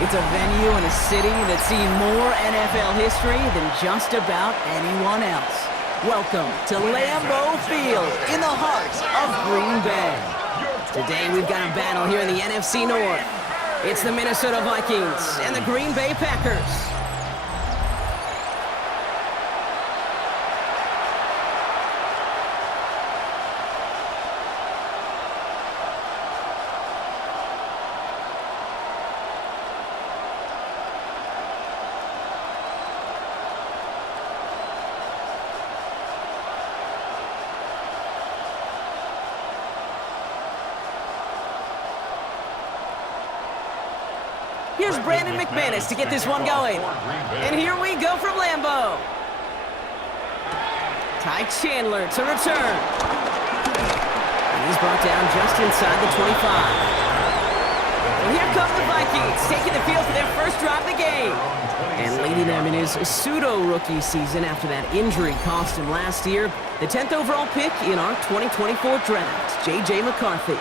It's a venue and a city that's seen more NFL history than just about anyone else. Welcome to Lambeau Field in the heart of Green Bay. Today we've got a battle here in the NFC North. It's the Minnesota Vikings and the Green Bay Packers. Here's Brandon McManus to get this one going. And here we go from Lambeau. Ty Chandler to return. And he's brought down just inside the 25. Well, here come the Vikings, taking the field for their first drive of the game. And leading them in his pseudo-rookie season after that injury cost him last year. The 10th overall pick in our 2024 draft, J.J. McCarthy.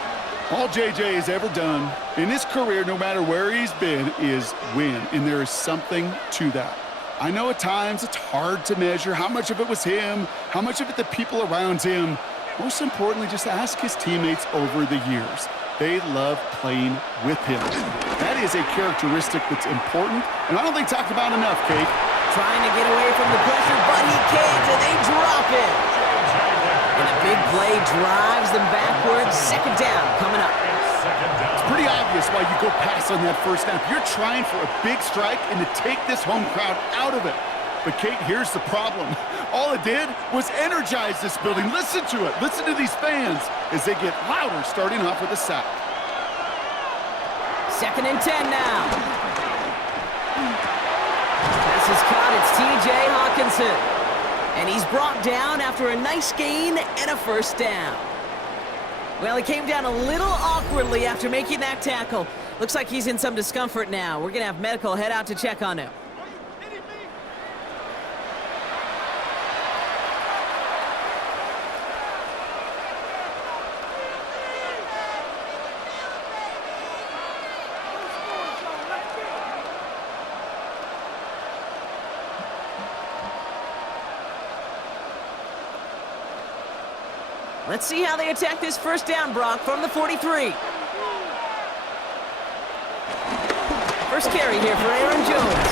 All JJ has ever done in his career, no matter where he's been, is win. And there is something to that. I know at times it's hard to measure how much of it was him, how much of it the people around him. Most importantly, just ask his teammates over the years. They love playing with him. That is a characteristic that's important, and I don't think talked about enough, Kate. Trying to get away from the pressure, but he can't, and they drop it. And a big play drives them backwards. Second down coming up. It's pretty obvious why you go pass on that first snap. You're trying for a big strike and to take this home crowd out of it. But, Kate, here's the problem. All it did was energize this building. Listen to it. Listen to these fans as they get louder starting off with a sack. 2nd and 10 now. Pass is caught. It's T.J. Hawkinson. And he's brought down after a nice gain and a first down. Well, he came down a little awkwardly after making that tackle. Looks like he's in some discomfort now. We're going to have medical head out to check on him. Let's see how they attack this first down, Brock, from the 43. First carry here for Aaron Jones.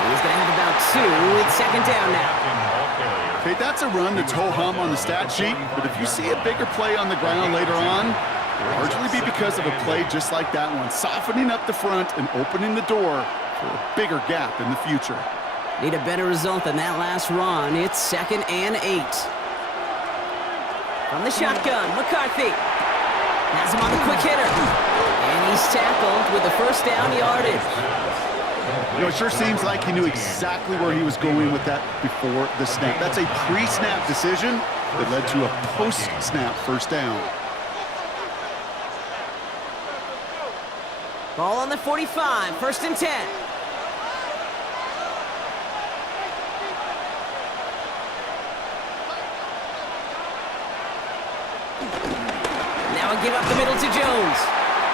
He's going to have about 2. It's 2nd down now. Okay, that's a run that's ho-hum on the stat sheet, but if you see a bigger play on the ground later on, it'll largely be because of a play just like that one, softening up the front and opening the door for a bigger gap in the future. Need a better result than that last run. It's 2nd and 8. From the shotgun, McCarthy has him on the quick hitter. And he's tackled with the first down yardage. You know, it sure seems like he knew exactly where he was going with that before the snap. That's a pre-snap decision that led to a post-snap first down. Ball on the 45, 1st and 10. Give up the middle to Jones.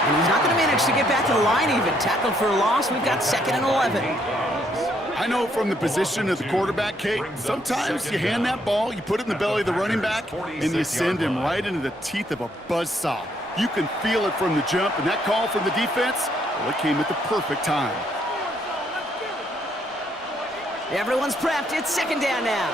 And he's not going to manage to get back to the line even. Tackled for a loss. We've got 2nd and 11. I know from the position of the quarterback, Kate, sometimes you hand that ball, you put it in the belly of the running back, and you send him right into the teeth of a buzzsaw. You can feel it from the jump, and that call from the defense, well, it came at the perfect time. Everyone's prepped. It's 2nd down now.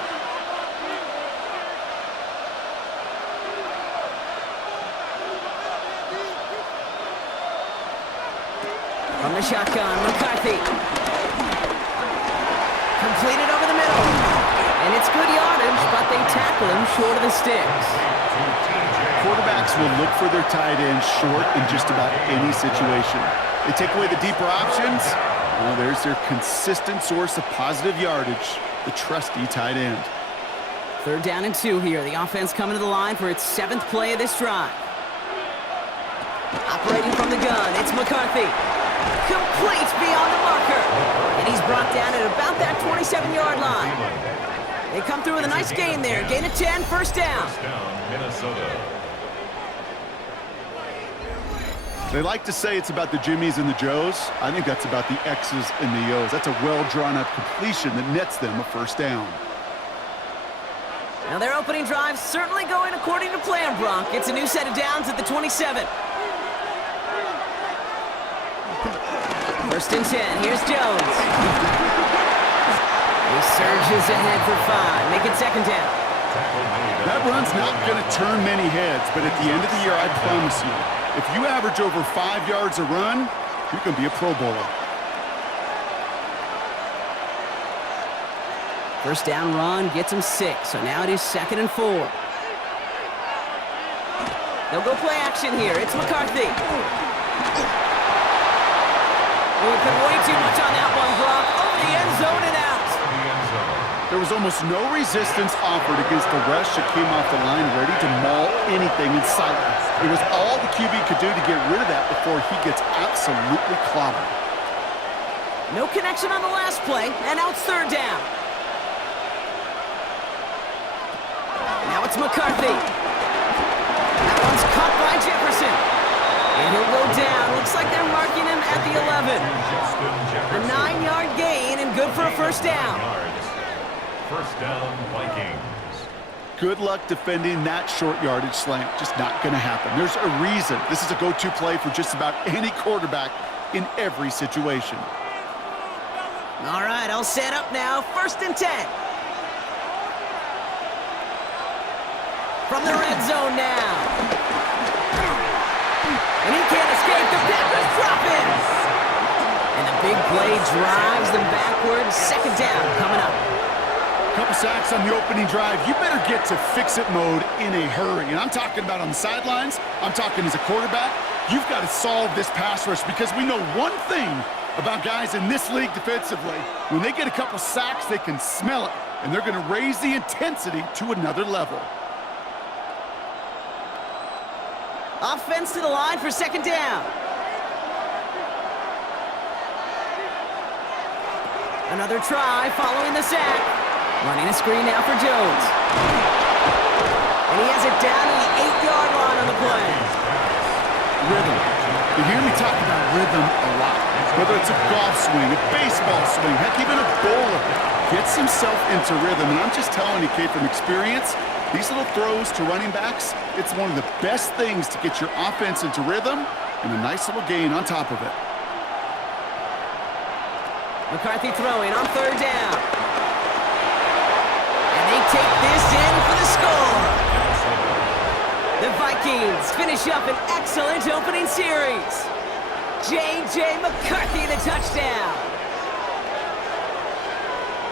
From the shotgun, McCarthy. Completed over the middle. And it's good yardage, but they tackle him short of the sticks. Quarterbacks will look for their tight end short in just about any situation. They take away the deeper options. Well, there's their consistent source of positive yardage, the trusty tight end. 3rd down and 2 here. The offense coming to the line for its 7th play of this drive. Operating from the gun, it's McCarthy. Complete beyond the marker. And he's brought down at about that 27-yard line. They come through with a nice gain there. Gain of 10, first down. Minnesota. They like to say it's about the Jimmies and the Joes. I think that's about the X's and the O's. That's a well-drawn-up completion that nets them a first down. Now their opening drive certainly going according to plan, Brock. It's a new set of downs at the 27. First and 10. Here's Jones. He surges ahead for 5. Make it second down. That run's not going to turn many heads, but at the end of the year, I promise you, if you average over 5 yards a run, you can be a Pro Bowler. First down run gets him 6, so now it is 2nd and 4. They'll go play action here. It's McCarthy. Oh, he put way too much on that one, Brock. Over the end zone and out. There was almost no resistance offered against the rush that came off the line ready to maul anything in sight. It was all the QB could do to get rid of that before he gets absolutely clobbered. No connection on the last play, and now it's 3rd down. Now it's McCarthy. That one's caught by Jefferson. And he'll go down. Looks like they're marking him at the 11. A 9-yard gain and good for a first down. First down, Vikings. Good luck defending that short yardage slant. Just not going to happen. There's a reason. This is a go-to play for just about any quarterback in every situation. All right, I'll set up now. First and 10. From the red zone now. And he can't escape. The Packers drop it. And the big play drives them backwards. Second down coming up. Couple sacks on the opening drive. You better get to fix-it mode in a hurry. And I'm talking about on the sidelines. I'm talking as a quarterback. You've got to solve this pass rush because we know one thing about guys in this league defensively. When they get a couple sacks, they can smell it. And they're going to raise the intensity to another level. Offense to the line for second down. Another try following the sack. Running a screen now for Jones. And he has it down to the 8-yard line on the play. Rhythm. You hear me talk about rhythm a lot. Whether it's a golf swing, a baseball swing, heck, even a bowler gets himself into rhythm. And I'm just telling you, Kate, from experience, these little throws to running backs, it's one of the best things to get your offense into rhythm and a nice little gain on top of it. McCarthy throwing on third down. And they take this in for the score. The Vikings finish up an excellent opening series. J.J. McCarthy, the touchdown.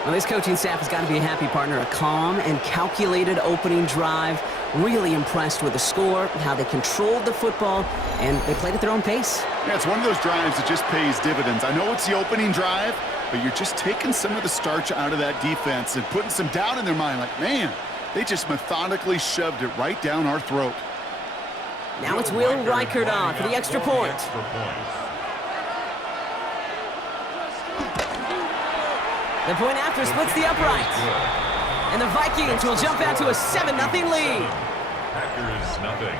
Well, this coaching staff has got to be a happy partner. A calm and calculated opening drive. Really impressed with the score, how they controlled the football, and they played at their own pace. Yeah, it's one of those drives that just pays dividends. I know it's the opening drive, but you're just taking some of the starch out of that defense and putting some doubt in their mind. Like, man, they just methodically shoved it right down our throat. Now it's Will Reichert on for the extra point. The point after splits the uprights. And the Vikings will jump out to a 7-0 lead. Packers nothing.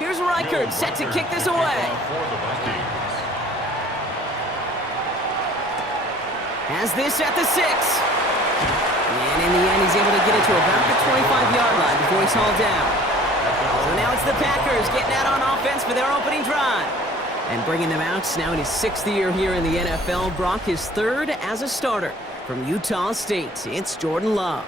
Here's Reichert set to kick this away. Has this at the 6. And in the end, he's able to get it to about the 25-yard line before he's hauled down. So now it's the Packers getting out on offense for their opening drive. And bringing them out now in his 6th year here in the NFL. Brock, his 3rd as a starter from Utah State. It's Jordan Love.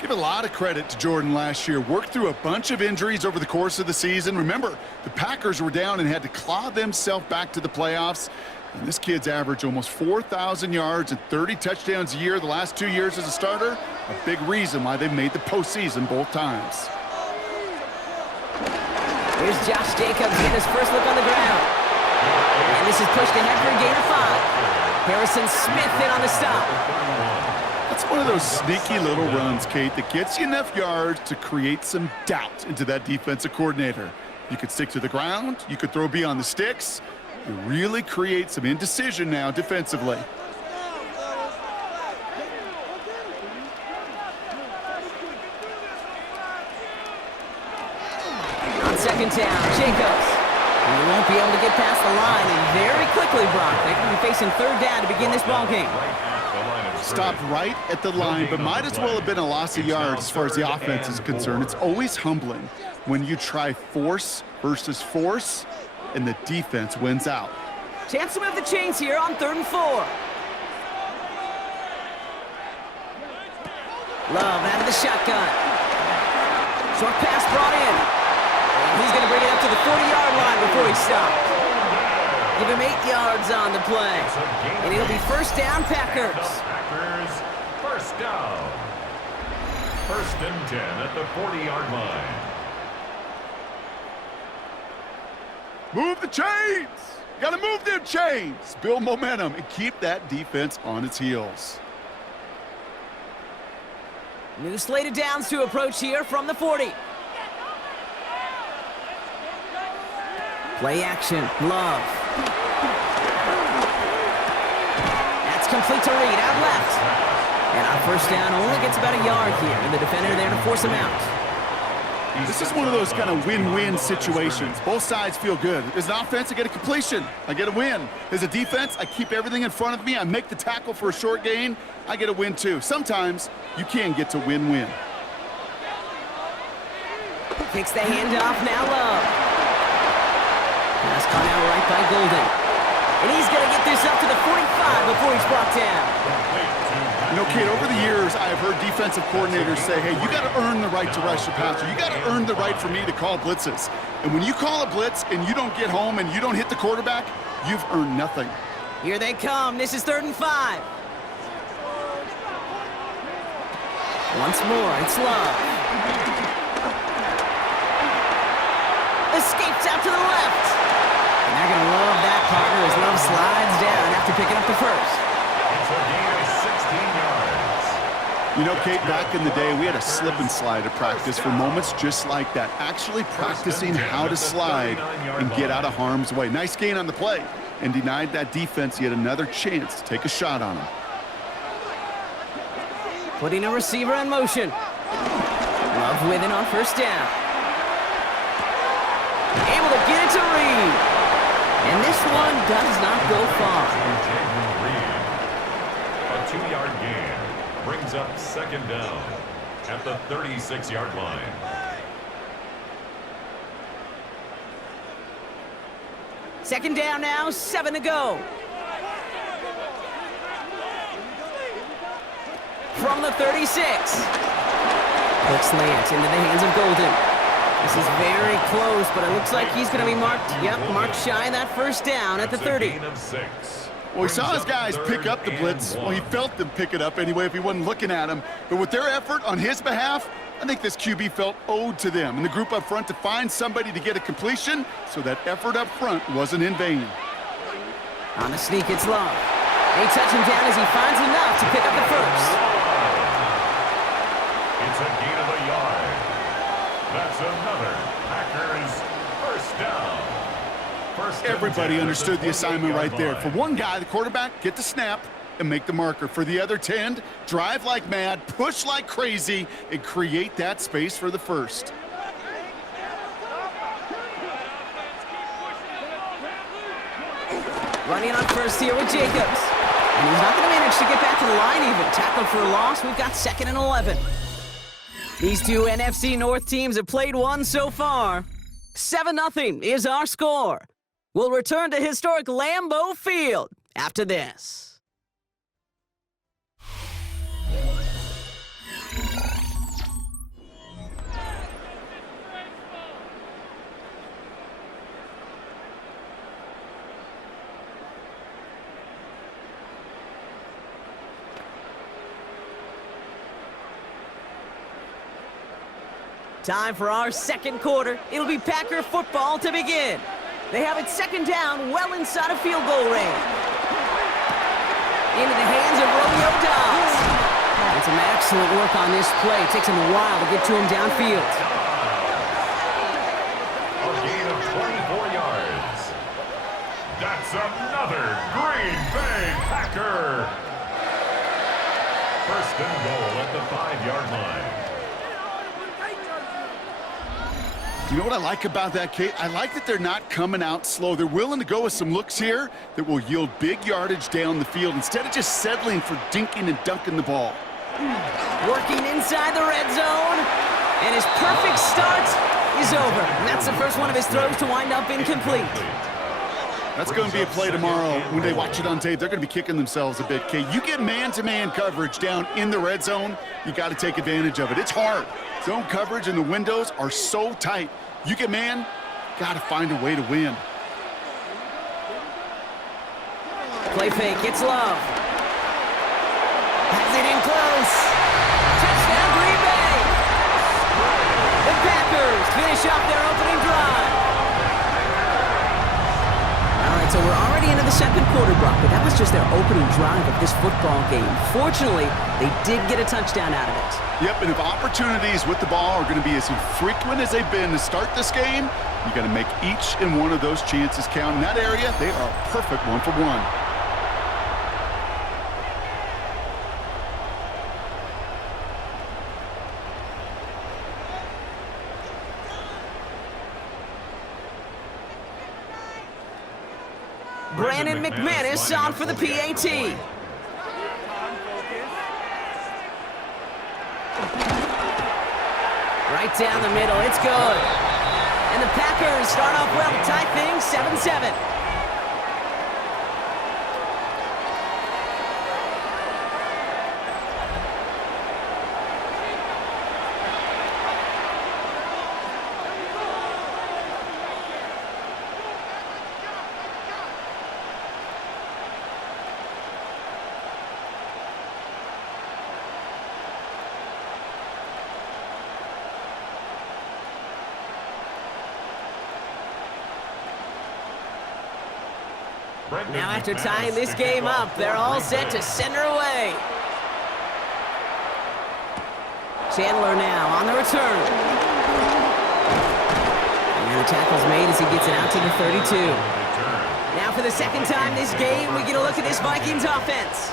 Give a lot of credit to Jordan last year. Worked through a bunch of injuries over the course of the season. Remember, the Packers were down and had to claw themselves back to the playoffs. And this kid's averaged almost 4,000 yards and 30 touchdowns a year the last 2 years as a starter. A big reason why they've made the postseason both times. Here's Josh Jacobs getting his first look on the ground. And this is pushed ahead for a gain of 5. Harrison Smith in on the stop. That's one of those sneaky little runs, Kate, that gets you enough yards to create some doubt into that defensive coordinator. You could stick to the ground. You could throw beyond the sticks. You really create some indecision now defensively. On second down, Jacobs. And he won't be able to get past the line, and very quickly, Brock, they're going to be facing third down to begin this ball game. Stopped right at the line, but might as well have been a loss of yards as far as the offense is concerned. It's always humbling when you try force versus force, and the defense wins out. Chance to move the chains here on 3rd and 4. Love out of the shotgun. Short pass brought in. And he's going to bring it up to the 40-yard line before he stops. Give him 8 yards on the play. And it'll be first down, Packers. Packers, first down. 1st and 10 at the 40-yard line. Move the chains! Got to move them chains! Build momentum and keep that defense on its heels. New slate of downs to approach here from the 40. Play action, Love. That's complete to Reed, out left. And our first down only gets about a yard here, and the defender there to force him out. This is one of those kind of win-win situations. Both sides feel good. As an offense, I get a completion. I get a win. As a defense, I keep everything in front of me. I make the tackle for a short gain. I get a win, too. Sometimes you can get to win-win. Kicks the handoff, now Love. Pass caught out right by Golden. And he's going to get this up to the 45 before he's brought down. You know, Kate, over the years, I've heard defensive coordinators say, hey, you got to earn the right to rush the passer. You got to earn the right for me to call blitzes. And when you call a blitz and you don't get home and you don't hit the quarterback, you've earned nothing. Here they come. This is 3rd and 5. Once more, it's Love. Escapes out to the left. And they're going to love that partner as Love slides down after picking up the first. It's a gain of 16 yards. You know, Kate, back in the day, we had a slip and slide at practice for moments just like that. Actually practicing how to slide and get out of harm's way. Nice gain on the play, and denied that defense yet another chance to take a shot on him. Putting a receiver in motion. Love with it on first down. Able to get it to Reed. And this one does not go far. A 2-yard gain brings up 2nd down at the 36-yard line. Second down now, 7 to go. From the 36. Puts Lance into the hands of Golden. This is very close, but it looks like he's going to be marked shy of that first down at the 30. Well, he saw his guys pick up the blitz. Well, he felt them pick it up anyway if he wasn't looking at him. But with their effort on his behalf, I think this QB felt owed to them and the group up front to find somebody to get a completion, so that effort up front wasn't in vain. On the sneak, it's Love. They touch him down as he finds enough to pick up the first. It's a gain of a yard. That's another Packers first down. Everybody understood the assignment right there. For one guy, the quarterback, get the snap and make the marker. For the other 10, drive like mad, push like crazy, and create that space for the first. Running on first here with Jacobs. And he's not going to manage to get back to the line even. Tackle for a loss. We've got 2nd and 11. These two NFC North teams have played one so far. 7-0 is our score. We'll return to historic Lambeau Field after this. Time for our second quarter. It'll be Packer football to begin. They have it second down, well inside of field goal range. Into the hands of Romeo Dobbs. And some excellent work on this play. It takes him a while to get to him downfield. A gain of 24 yards. That's another Green Bay Packer. First and goal at the 5-yard line. You know what I like about that, Kate? I like that they're not coming out slow. They're willing to go with some looks here that will yield big yardage down the field instead of just settling for dinking and dunking the ball. Working inside the red zone, and his perfect start is over. And that's the first one of his throws to wind up incomplete. That's going to be a play tomorrow. When they watch it on tape, they're going to be kicking themselves a bit, Kate. You get man-to-man coverage down in the red zone, you got to take advantage of it. It's hard. Zone coverage and the windows are so tight. You get man, got to find a way to win. Play fake, it's Love. Has it in close. Touchdown, Green Bay. The Packers finish off their opening drive. All right, so we're already into the second quarter, Brock, but that was just their opening drive of this football game. Fortunately, they did get a touchdown out of it. Yep, and if opportunities with the ball are going to be as infrequent as they've been to start this game, you got to make each and one of those chances count. In that area, they are a perfect 1-for-1. Brandon McManus on for the PAT. Right down the middle, it's good. And the Packers start off well to tie things 7-7. Now after tying this game up, they're all set to send her away. Chandler now on the return. And the tackle's made as he gets it out to the 32. Now for the second time this game, we get a look at this Vikings offense.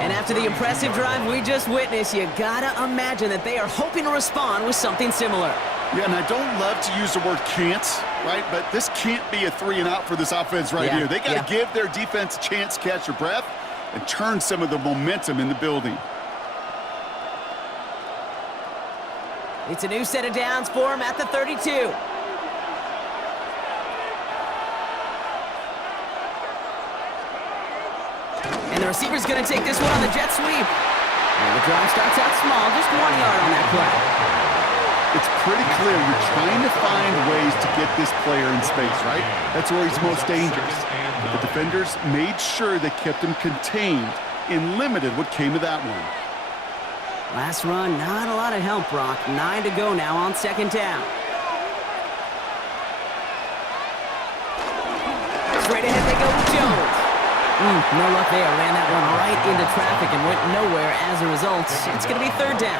And after the impressive drive we just witnessed, you gotta imagine that they are hoping to respond with something similar. Yeah, and I don't love to use the word can't, right? But this can't be a 3-and-out for this offense right here. They got to give their defense a chance to catch their breath and turn some of the momentum in the building. It's a new set of downs for him at the 32. And the receiver's going to take this one on the jet sweep. And the drive starts out small, just 1 yard on that play. It's pretty clear you're trying to find ways to get this player in space, right? That's where he's most dangerous. But the defenders made sure they kept him contained and limited what came of that one. Last run, not a lot of help, Brock. 9 to go now on second down. Straight ahead they go with Jones. No luck there. Ran that one right into traffic and went nowhere as a result. It's going to be third down.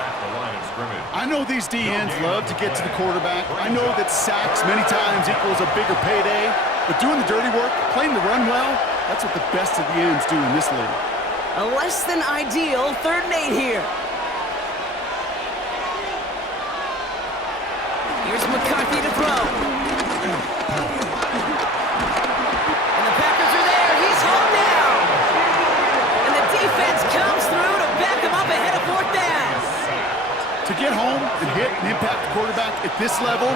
I know these DNs love to get to the quarterback. I know that sacks many times equals a bigger payday. But doing the dirty work, playing the run well, that's what the best of the ends do in this league. A less than ideal 3rd and 8 here. Here's McCarthy to throw. And the Packers are there. He's hauled down. And the defense comes through to back him up ahead of 4th down. To get home and hit and impact the quarterback at this level,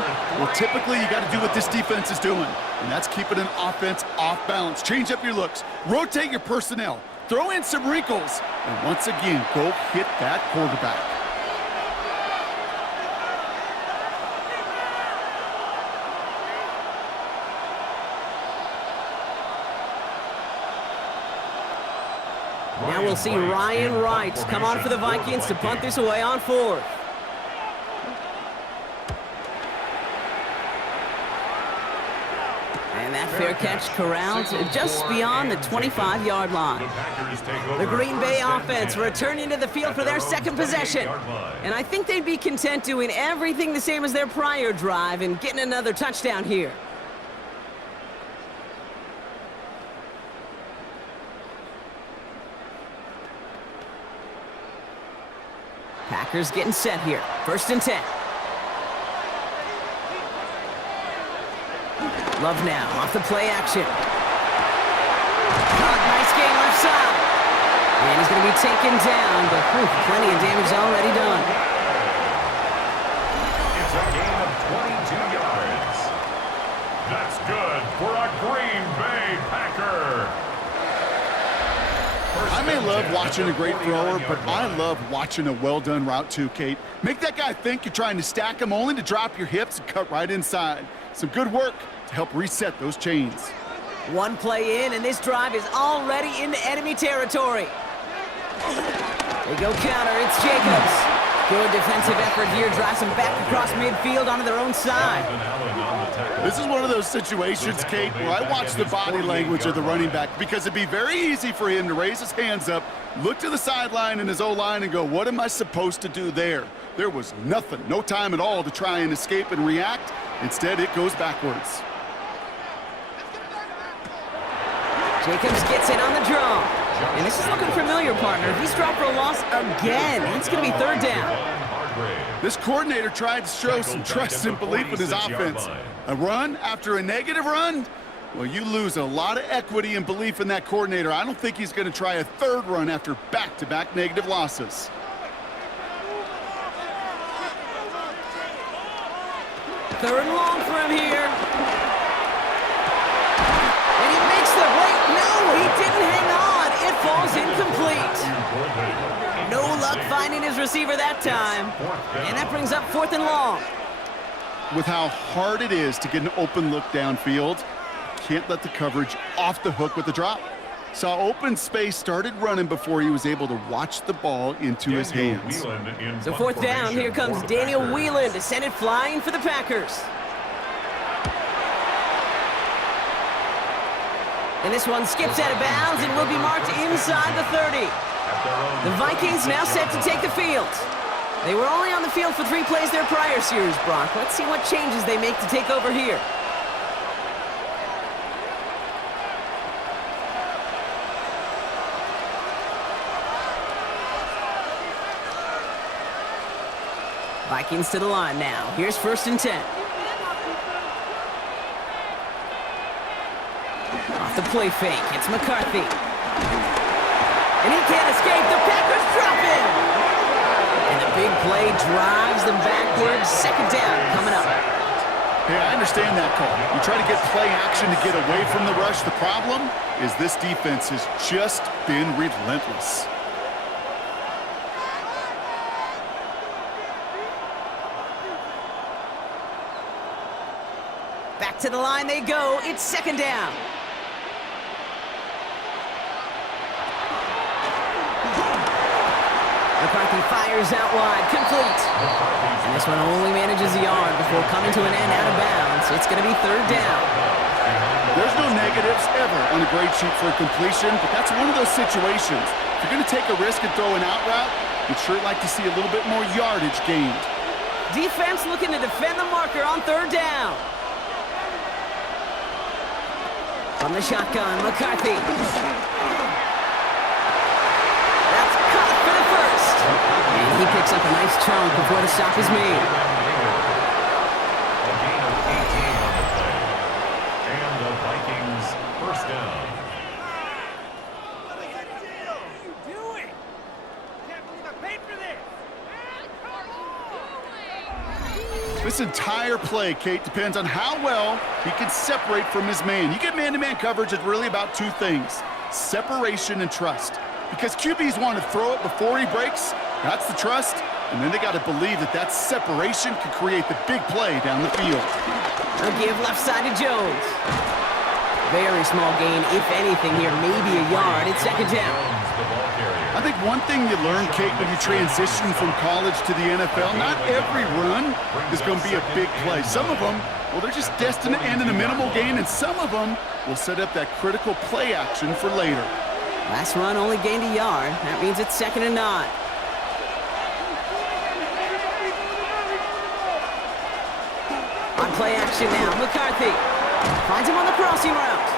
well, typically you got to do what this defense is doing, and that's keeping an offense off balance. Change up your looks, rotate your personnel, throw in some wrinkles, and once again, go hit that quarterback. Now we'll see Ryan Wright come on for the Vikings to punt this away on 4th. fair catch corralled just beyond the 25-yard line. The Green Bay offense returning to the field for their second possession. And I think they'd be content doing everything the same as their prior drive and getting another touchdown here. Packers getting set here. 1st and 10. Love now off the play action. Nice game left side. And he's going to be taken down, but plenty of damage already done. It's a gain of 22 yards. That's good for a Green Bay Packer. I may love watching a great thrower, but I love watching a well-done route too, Kate. Make that guy think you're trying to stack him only to drop your hips and cut right inside. Some good work to help reset those chains. One play in, and this drive is already into enemy territory. They go counter. It's Jacobs. Good defensive effort here. Drives them back across midfield onto their own side. This is one of those situations, Kate, where I watch the body language of the running back because it'd be very easy for him to raise his hands up, look to the sideline in his O-line and go, what am I supposed to do there? There was nothing, no time at all to try and escape and react. Instead, it goes backwards. Jacobs gets it on the draw. And this is looking familiar, partner. He's dropped for a loss again. It's going to be 3rd down. This coordinator tried to show some trust and belief in his offense. A run after a negative run? Well, you lose a lot of equity and belief in that coordinator. I don't think he's going to try a 3rd run after back-to-back negative losses. Third and long for him here. And he makes the wait. No, he didn't hang on. It falls incomplete. No luck finding his receiver that time. And that brings up 4th and long. With how hard it is to get an open look downfield, can't let the coverage off the hook with the drop. Saw open space, started running before he was able to watch the ball into his hands. So 4th down, here comes Daniel Whelan to send it flying for the Packers. And this one skips out of bounds and will be marked inside the 30. The Vikings now set to take the field. They were only on the field for 3 plays their prior series, Brock. Let's see what changes they make to take over here. Vikings to the line now. Here's 1st and 10. Off the play fake, it's McCarthy. And he can't escape, the Packers drop him! And the big play drives them backwards. 2nd down coming up. Hey, I understand that call. You try to get play action to get away from the rush. The problem is this defense has just been relentless. Back to the line they go. It's 2nd down. McCarthy fires out wide, complete. And this one only manages a yard before coming to an end out of bounds. It's going to be 3rd down. There's no negatives ever on a grade sheet for a completion, but that's one of those situations. If you're going to take a risk and throw an out route, you'd sure like to see a little bit more yardage gained. Defense looking to defend the marker on 3rd down. From the shotgun, McCarthy. That's caught for the 1st. And he picks up a nice chunk before the stop is made. A gain of 18 on the play. And the Vikings 1st down. What are you doing? Can't believe I paid for this. This entire play, Kate, depends on how well he can separate from his man. You get man-to-man coverage, it's really about 2 things, separation and trust. Because QBs want to throw it before he breaks, that's the trust, and then they got to believe that that separation can create the big play down the field. A give left side to Jones. very small gain, if anything here, maybe a yard. It's second down. I think one thing you learn, Kate, when you transition from college to the NFL, not every run is going to be a big play. Some of them, well, they're just destined to end in a minimal gain, and some of them will set up that critical play action for later. Last run only gained a yard. That means it's 2nd and 9. On play action now, McCarthy finds him on the crossing route.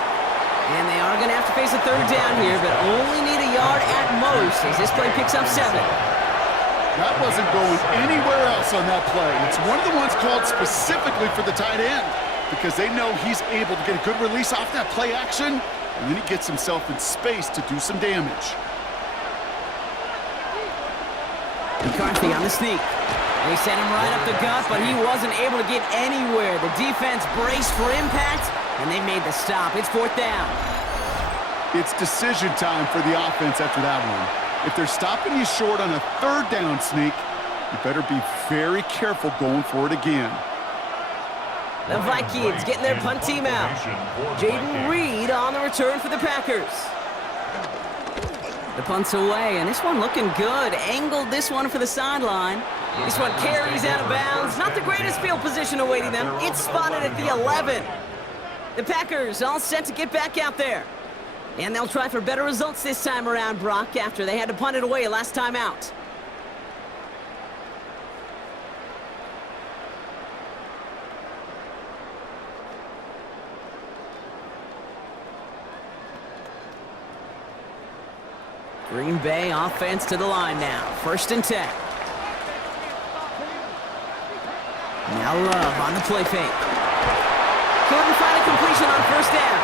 And they are going to have to face a 3rd down here, but only need a yard at most as this play picks up 7. That wasn't going anywhere else on that play. It's one of the ones called specifically for the tight end because they know he's able to get a good release off that play action, and then he gets himself in space to do some damage. McCarthy on the sneak. They sent him right up the gut, but he wasn't able to get anywhere. The defense braced for impact, and they made the stop. It's 4th down. It's decision time for the offense after that one. If they're stopping you short on a 3rd down sneak, you better be very careful going for it again. The Vikings getting their punt team out. Jaden Reed on the return for the Packers. The punt's away, and this one looking good. Angled this one for the sideline. This one carries out of bounds. Not the greatest field position awaiting them. It's spotted at the 11. The Packers all set to get back out there. And they'll try for better results this time around, Brock, after they had to punt it away last time out. Green Bay offense to the line now. 1st and 10. Now Love on the play fake. Couldn't find a completion on 1st down.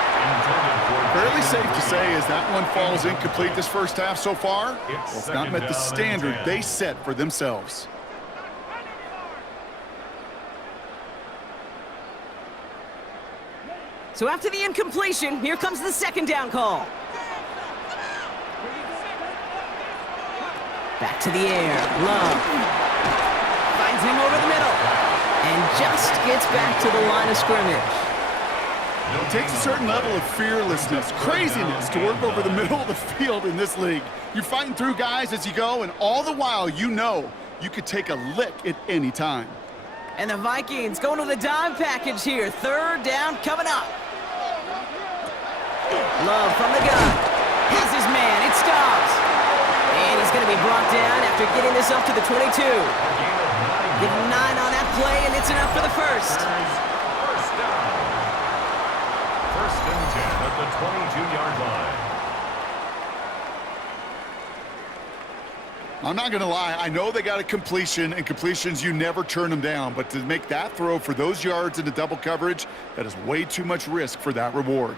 Fairly safe to say as that one falls incomplete this first half so far, well, it's not met the standard they set for themselves. So after the incompletion, here comes the 2nd down call. Back to the air. Love finds him over the middle and just gets back to the line of scrimmage. It takes a certain level of fearlessness, craziness to work over the middle of the field in this league. You're fighting through guys as you go, and all the while you know you could take a lick at any time. And the Vikings going to the dime package here. 3rd down coming up. Love from the gun. Has his man. It stops. And he's going to be brought down after getting this up to the 22. Give him 9 on that play, and it's enough for the 1st. First down. 1st and 10 at the 22-yard line. I'm not going to lie. I know they got a completion, and completions, you never turn them down. But to make that throw for those yards into double coverage, that is way too much risk for that reward.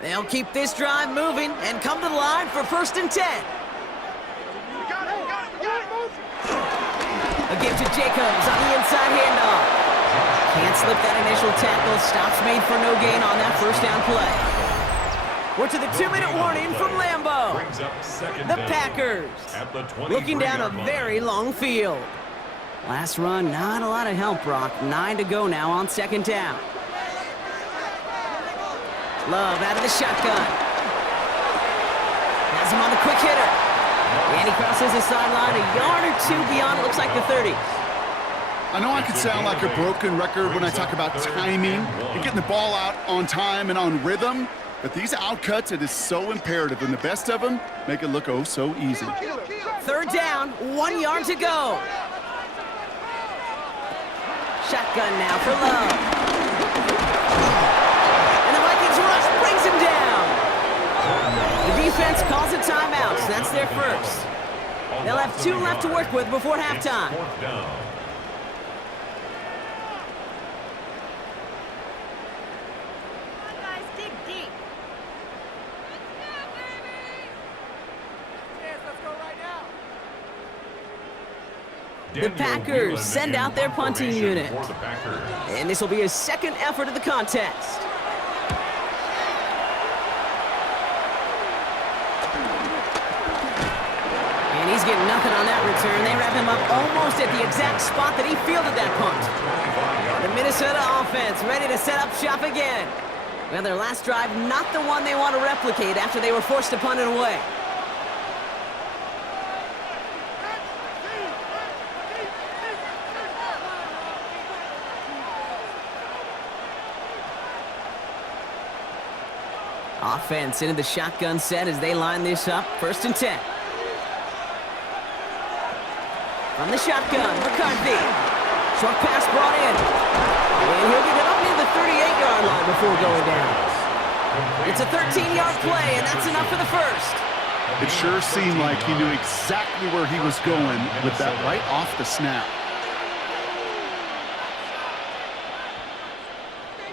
They'll keep this drive moving and come to the line for 1st and 10. A give to Jacobs on the inside handoff. Can't slip that initial tackle. Stops made for no gain on that 1st down play. We're to the 2-minute warning from Lambeau. The Packers looking down a very long field. Last run, not a lot of help, Brock. 9 to go now on 2nd down. Love out of the shotgun. Has him on the quick hitter. And he crosses the sideline a yard or 2 beyond, it looks like the 30. I know I could sound like a broken record when I talk about timing and getting the ball out on time and on rhythm, but these outcuts, it is so imperative, and the best of them make it look oh so easy. 3rd down, 1 yard to go. Shotgun now for Love. And the Vikings rush brings him down. The defense calls a timeout, so that's their 1st. They'll have 2 left to work with before halftime. The Packers send out their punting unit. And this will be his 2nd effort of the contest. And he's getting nothing on that return. They wrap him up almost at the exact spot that he fielded that punt. The Minnesota offense ready to set up shop again. Well, their last drive, not the one they want to replicate after they were forced to punt it away. Offense into the shotgun set as they line this up. 1st and 10. From the shotgun, McCarthy. Short pass brought in. And he'll get it up near the 38-yard line before going down. It's a 13-yard play, and that's enough for the first. It sure seemed like he knew exactly where he was going with that right off the snap.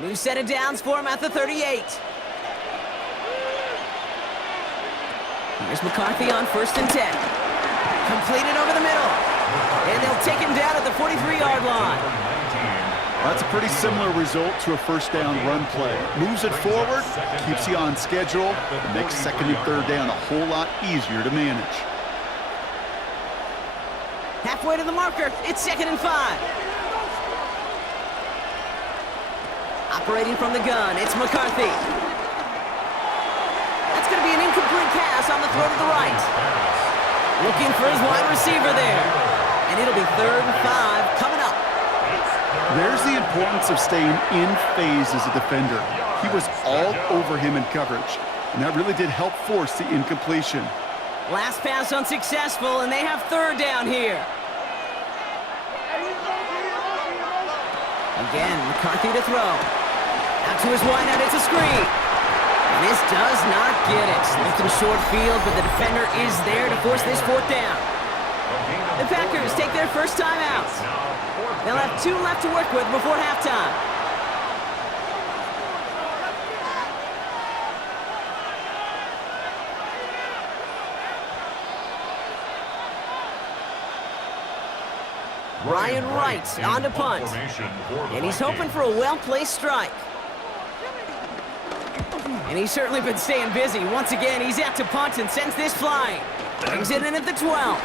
New set of downs for him at the 38. Here's McCarthy on 1st and 10. Completed over the middle. And they'll take him down at the 43-yard line. That's a pretty similar result to a 1st down run play. Moves it forward, keeps you on schedule, and makes 2nd and 3rd down a whole lot easier to manage. Halfway to the marker, it's 2nd and 5. Operating from the gun, it's McCarthy. That's going to be an incomplete pass on the throw to the right. Looking for his wide receiver there. And it'll be 3rd and 5 coming up. There's the importance of staying in phase as a defender. He was all over him in coverage, and that really did help force the incompletion. Last pass unsuccessful, and they have 3rd down here. Again, McCarthy to throw. Out to his wideout, it's a screen. And this does not get it. Looking short field, but the defender is there to force this 4th down. The Packers take their first time out. They'll have 2 left to work with before halftime. Ryan Wright on to punt. And he's hoping for a well-placed strike. And he's certainly been staying busy. Once again, he's out to punt and sends this flying. Brings it in at the 12.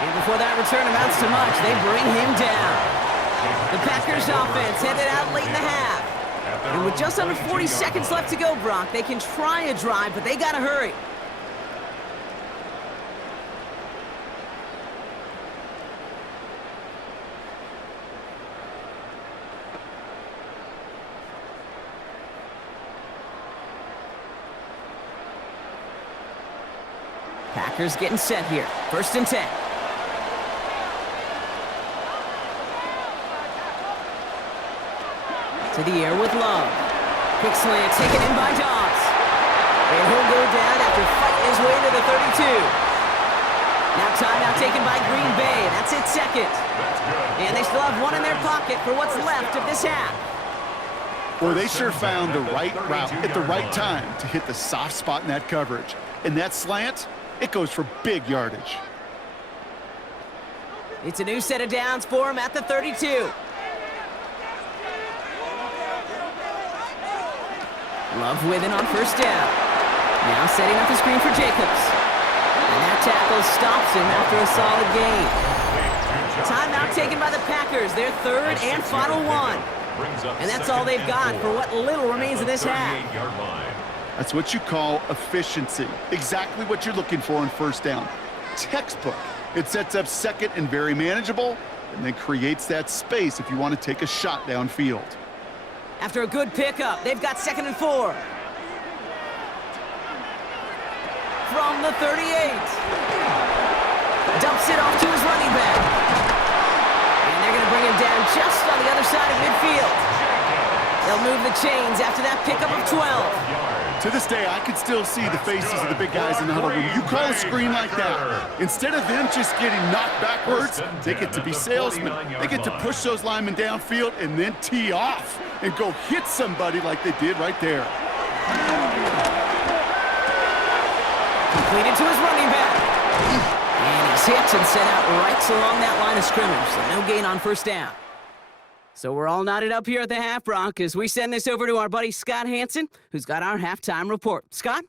And before that return amounts to much, they bring him down. The Packers offense headed out late in the half. And with just under 40 seconds left to go, Brock, they can try a drive, but they got to hurry. Packers getting set here. 1st and 10. To the air with Love. Quick slant taken in by Dobbs. And he'll go down after fighting his way to the 32. Now timeout taken by Green Bay. That's it, 2nd. And they still have 1 in their pocket for what's left of this half. Well, they sure found the right route at the right time to hit the soft spot in that coverage. And that slant, it goes for big yardage. It's a new set of downs for him at the 32. Love with it on 1st down. Now setting up the screen for Jacobs. And that tackle stops him after a solid gain. Timeout taken by the Packers, their 3rd and final one. And that's all they've got for what little remains of this half. That's what you call efficiency. Exactly what you're looking for on 1st down. Textbook. It sets up 2nd and very manageable, and then creates that space if you want to take a shot downfield. After a good pickup, they've got 2nd and 4. From the 38. Dumps it off to his running back. And they're going to bring him down just on the other side of midfield. They'll move the chains after that pickup of 12. To this day, I can still see the faces of the big guys in the huddle. When you call a screen like that, instead of them just getting knocked backwards, they get to be salesmen. They get to push those linemen downfield and then tee off and go hit somebody like they did right there. Completed to his running back. And he's hit and sent out right along that line of scrimmage, so no gain on 1st down. So we're all knotted up here at the half, Brock, as we send this over to our buddy Scott Hansen, who's got our halftime report. Scott?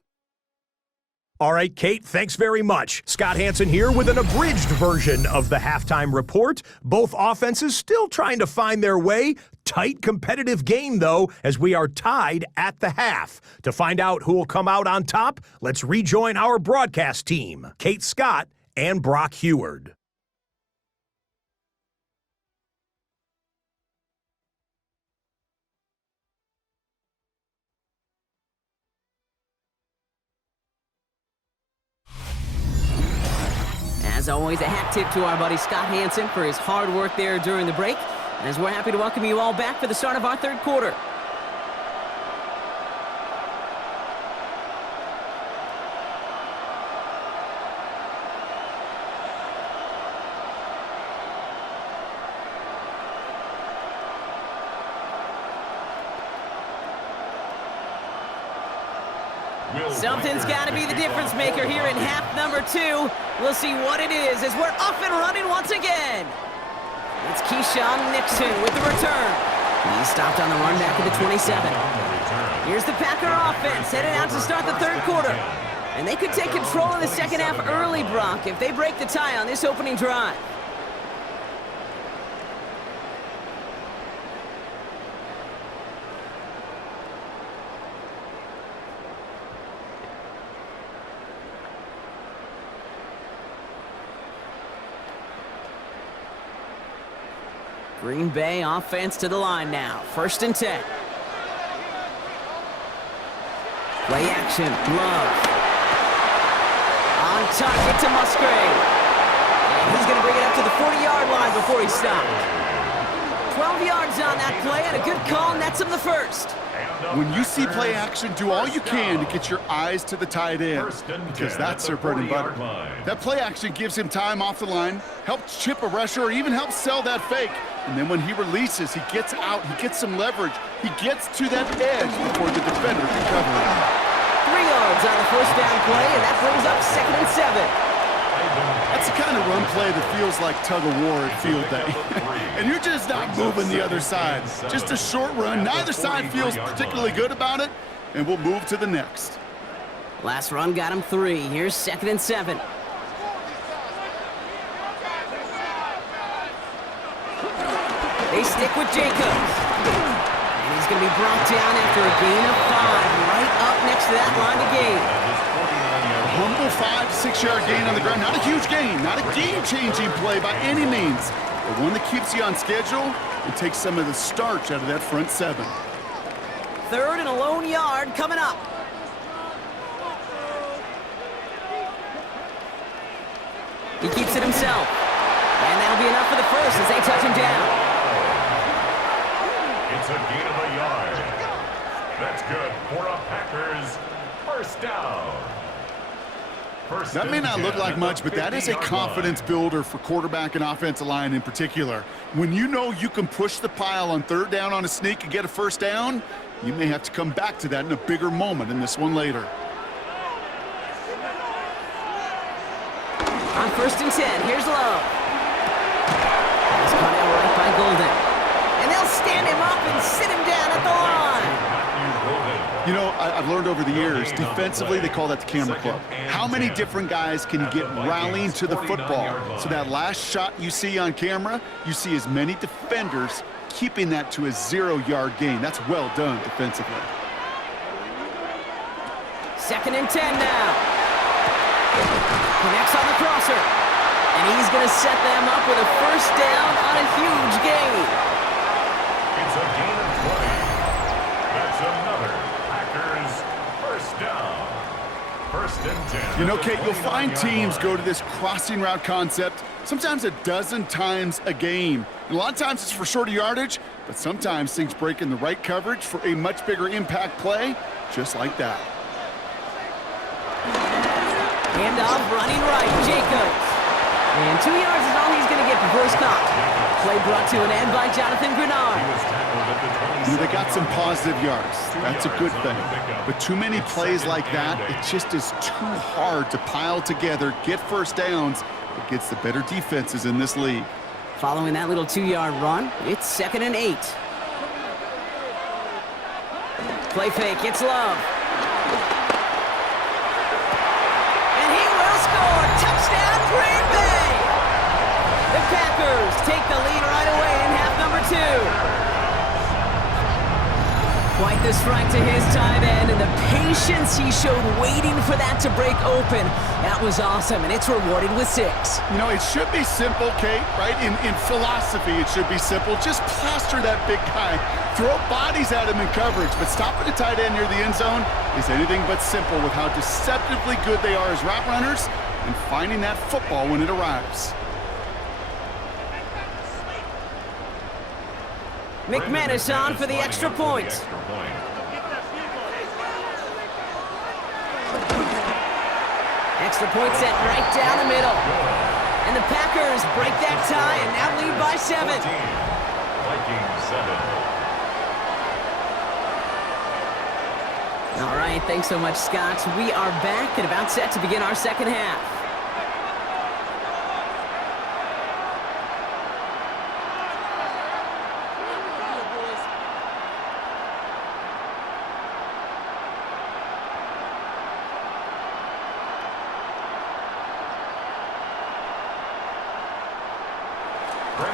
All right, Kate, thanks very much. Scott Hansen here with an abridged version of the halftime report. Both offenses still trying to find their way tight, competitive game, though, as we are tied at the half. To find out who will come out on top, let's rejoin our broadcast team, Kate Scott and Brock Heward. As always, a hat tip to our buddy Scott Hansen for his hard work there during the break, as we're happy to welcome you all back for the start of our third quarter. Something's got to be the difference maker here in half number 2. We'll see what it is as we're off and running once again. It's Keyshawn Nixon with the return. He stopped on the run back at the 27. Here's the Packer offense headed out to start the third quarter. And they could take control of the second half early, Brock, if they break the tie on this opening drive. Green Bay offense to the line now. 1st and 10. Play action. Love. On target to Musgrave. And he's going to bring it up to the 40-yard line before he stopped. 12 yards on that play and a good call nets him the first. When you see play action, do all you can to get your eyes to the tight end, because that's their bread and butter. That play action gives him time off the line, helps chip a rusher, or even helps sell that fake. And then when he releases, he gets out, he gets some leverage, he gets to that edge before the defender can cover him. 3 yards on the first down play, and that brings up 2nd and 7. That's the kind of run play that feels like tug-of-war at field day. And you're just not moving the other side. Just a short run. Neither side feels particularly good about it, and we'll move to the next. Last run got him 3. Here's 2nd and 7. They stick with Jacobs. And he's going to be brought down after a gain of 5, right up next to that line of gain. Humble 5 to 6 yard gain on the ground. Not a huge gain, not a game-changing play by any means, but one that keeps you on schedule and takes some of the starch out of that front 7. 3rd and a lone yard coming up. He keeps it himself. And that'll be enough for the first as they touch him down. It's a gain of a yard. That's good for a Packers first down. That may not look like much, but that is a confidence builder for quarterback and offensive line in particular. When you know you can push the pile on 3rd down on a sneak and get a first down, you may have to come back to that in a bigger moment in this one later. On 1st and 10, here's Love. It's caught out right by Golden. And they'll stand him up and sit him down at the line. You know, I've learned over the years, defensively, they call that the camera club. How many different guys can get rallying to the football? So that last shot you see on camera, you see as many defenders keeping that to a 0-yard gain. That's well done defensively. 2nd and 10 now. Connects on the crosser. And he's going to set them up with a first down on a huge gain. It's a gain of 20. That's another Packers first down. 1st and 10. You know, Kate, you'll find teams go to this crossing route concept sometimes a dozen times a game. And a lot of times it's for shorter yardage, but sometimes things break in the right coverage for a much bigger impact play, just like that. Hand off, running right, Jacobs. And 2 yards is all he's going to get before he's caught. Play brought to an end by Jonathan Grenard. They got some positive yards. That's a good thing. But too many plays like that, it just is too hard to pile together, get first downs against the better defenses in this league. Following that little 2-yard run, it's 2nd and 8. Play fake, it's Love. And he will score! Touchdown, Green Bay! The Packers take the lead right away in half number 2. Quite the strike to his tight end, and the patience he showed waiting for that to break open. That was awesome, and it's rewarded with 6. You know, it should be simple, Kate, right? In philosophy, it should be simple. Just plaster that big guy. Throw bodies at him in coverage, but stopping a tight end near the end zone is anything but simple with how deceptively good they are as route runners and finding that football when it arrives. McManus on for the extra point. Extra point set right down the middle. And the Packers break that tie and now lead by 7. Vikings 7. All right, thanks so much, Scott. We are back and about set to begin our second half.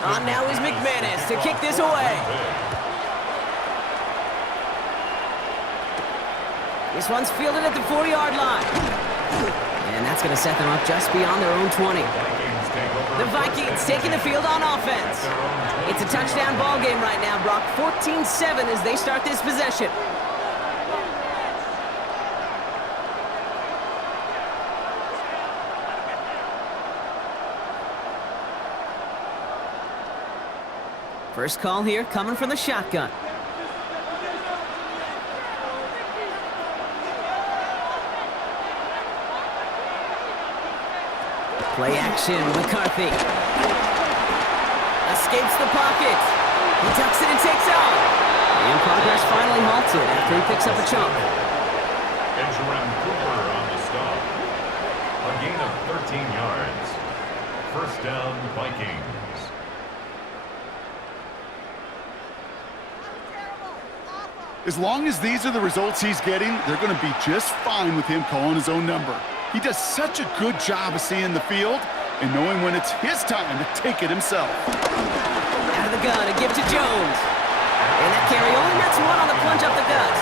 On now is McManus to kick this away. This one's fielded at the 40-yard line. And that's going to set them up just beyond their own 20. The Vikings taking the field on offense. It's a touchdown ball game right now, Brock. 14-7 as they start this possession. First call here coming from the shotgun. Play action, McCarthy. Escapes the pocket. He tucks it and takes off. And progress finally halted after he picks up a chunk. Edgerrin Cooper on the stop. A gain of 13 yards. First down, Vikings. As long as these are the results he's getting, they're going to be just fine with him calling his own number. He does such a good job of seeing the field and knowing when it's his time to take it himself. Out of the gun, a give to Jones. And that carry only nets 1 on the plunge up the gut.